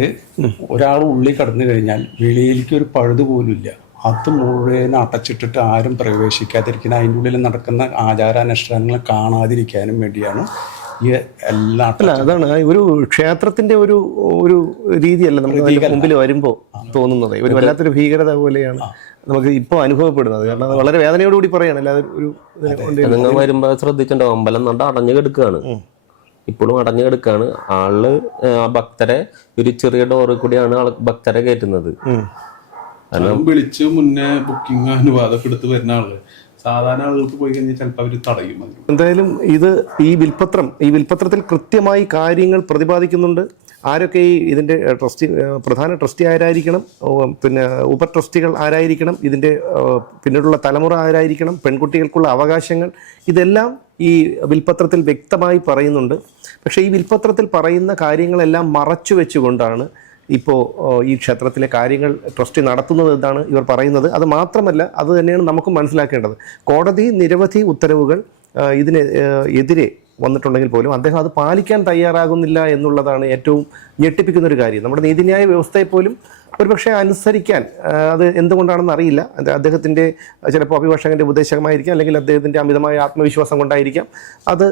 ഒരാൾ ഉള്ളിൽ കടന്നു കഴിഞ്ഞാൽ വെളിയിലേക്ക് ഒരു പഴുത് പോലും ഇല്ല. അത് മുഴുവൻ അടച്ചിട്ടിട്ട് ആരും പ്രവേശിക്കാതിരിക്കുന്ന, അതിൻ്റെ ഉള്ളിൽ നടക്കുന്ന ആചാരാനുഷ്ഠാനങ്ങൾ കാണാതിരിക്കാനും വേണ്ടിയാണ് ഈ എല്ലാ. അല്ല, അതാണ് ഒരു ക്ഷേത്രത്തിന്റെ ഒരു ഒരു രീതിയല്ല നമുക്ക് മുമ്പിൽ വരുമ്പോൾ തോന്നുന്നത്. ഒരു വല്ലാത്തൊരു ഭീകരത പോലെയാണ് നമുക്ക് ഇപ്പോൾ അനുഭവപ്പെടുന്നത്. കാരണം അത് വളരെ വേദനയോടുകൂടി പറയാണ്. അല്ലാതെ ഒരു നിങ്ങൾ വരുമ്പോൾ ശ്രദ്ധിച്ചിട്ടുണ്ടോ, അമ്പലം നണ്ട അടഞ്ഞു കിടക്കുകയാണ്, ഇപ്പോഴും അടഞ്ഞു കിടക്കുകയാണ്. ആള് ഭക്തരെ ഒരു ചെറിയ ഡോറിൽ കൂടിയാണ് ഭക്തരെ കയറ്റുന്നത്. വിളിച്ച് മുന്നേ ബുക്കിംഗ് അനുവാദമൊക്കെ എടുത്ത് വരുന്ന ആള് സാധാരണ ആളുകൾക്ക് പോയി കഴിഞ്ഞാൽ ചിലപ്പോൾ അവർ തടയും. എന്തായാലും ഇത് ഈ വിൽപത്രത്തിൽ കൃത്യമായി കാര്യങ്ങൾ പ്രതിപാദിക്കുന്നുണ്ട്. ആരൊക്കെ ഇതിൻ്റെ പ്രധാന ട്രസ്റ്റി ആരായിരിക്കണം, പിന്നെ ഉപ ട്രസ്റ്റികൾ ആരായിരിക്കണം, ഇതിൻ്റെ പിന്നീടുള്ള തലമുറ ആരായിരിക്കണം, പെൺകുട്ടികൾക്കുള്ള അവകാശങ്ങൾ, ഇതെല്ലാം ഈ വിൽപത്രത്തിൽ വ്യക്തമായി പറയുന്നുണ്ട്. പക്ഷേ ഈ വിൽപത്രത്തിൽ പറയുന്ന കാര്യങ്ങളെല്ലാം മറച്ചു വെച്ചുകൊണ്ടാണ് ഇപ്പോൾ ഈ ക്ഷേത്രത്തിലെ കാര്യങ്ങൾ ട്രസ്റ്റി നടത്തുന്നത് എന്നാണ് ഇവർ പറയുന്നത്. അത് മാത്രമല്ല, അത് തന്നെയാണ് നമുക്കും മനസ്സിലാക്കേണ്ടത്. കോടതി നിരവധി ഉത്തരവുകൾ ഇതിന് എതിരെ വന്നിട്ടുണ്ടെങ്കിൽ പോലും അദ്ദേഹം അത് പാലിക്കാൻ തയ്യാറാകുന്നില്ല എന്നുള്ളതാണ് ഏറ്റവും ഞെട്ടിപ്പിക്കുന്ന ഒരു കാര്യം. നമ്മുടെ നീതിന്യായ വ്യവസ്ഥയെ പോലും ഒരുപക്ഷെ അനുസരിക്കാൻ അത് എന്തുകൊണ്ടാണെന്ന് അറിയില്ല. അദ്ദേഹത്തിൻ്റെ ചിലപ്പോൾ അഭിഭാഷകൻ്റെ ഉപദേശമായിരിക്കാം, അല്ലെങ്കിൽ അദ്ദേഹത്തിൻ്റെ അമിതമായ ആത്മവിശ്വാസം കൊണ്ടായിരിക്കാം. അത്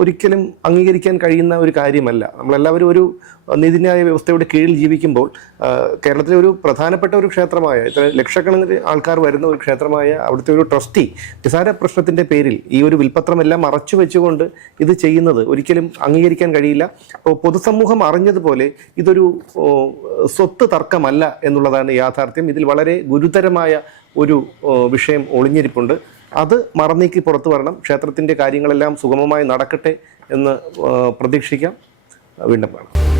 ഒരിക്കലും അംഗീകരിക്കാൻ കഴിയുന്ന ഒരു കാര്യമല്ല. നമ്മളെല്ലാവരും ഒരു നീതിന്യായ വ്യവസ്ഥയുടെ കീഴിൽ ജീവിക്കുമ്പോൾ കേരളത്തിലെ ഒരു പ്രധാനപ്പെട്ട ഒരു ക്ഷേത്രമായ, ഇത്ര ലക്ഷക്കണക്കിന് ആൾക്കാർ വരുന്ന ഒരു ക്ഷേത്രമായ അവിടുത്തെ ഒരു ട്രസ്റ്റി നിസാര പ്രശ്നത്തിൻ്റെ പേരിൽ ഈ ഒരു വിൽപ്പത്രമെല്ലാം മറച്ചു വെച്ചുകൊണ്ട് ഇത് ചെയ്യുന്നത് ഒരിക്കലും അംഗീകരിക്കാൻ കഴിയില്ല. അപ്പോൾ പൊതുസമൂഹം അറിഞ്ഞതുപോലെ ഇതൊരു സ്വത്ത് തർക്കമല്ല എന്നുള്ളതാണ് യാഥാർത്ഥ്യം. ഇതിൽ വളരെ ഗുരുതരമായ ഒരു വിഷയം ഒളിഞ്ഞിരിപ്പുണ്ട്. അത് മറന്നീക്കി പുറത്തു വരണം. ക്ഷേത്രത്തിൻ്റെ കാര്യങ്ങളെല്ലാം സുഗമമായി നടക്കട്ടെ എന്ന് പ്രതീക്ഷിക്കാം. വീണ്ടും കാണാം.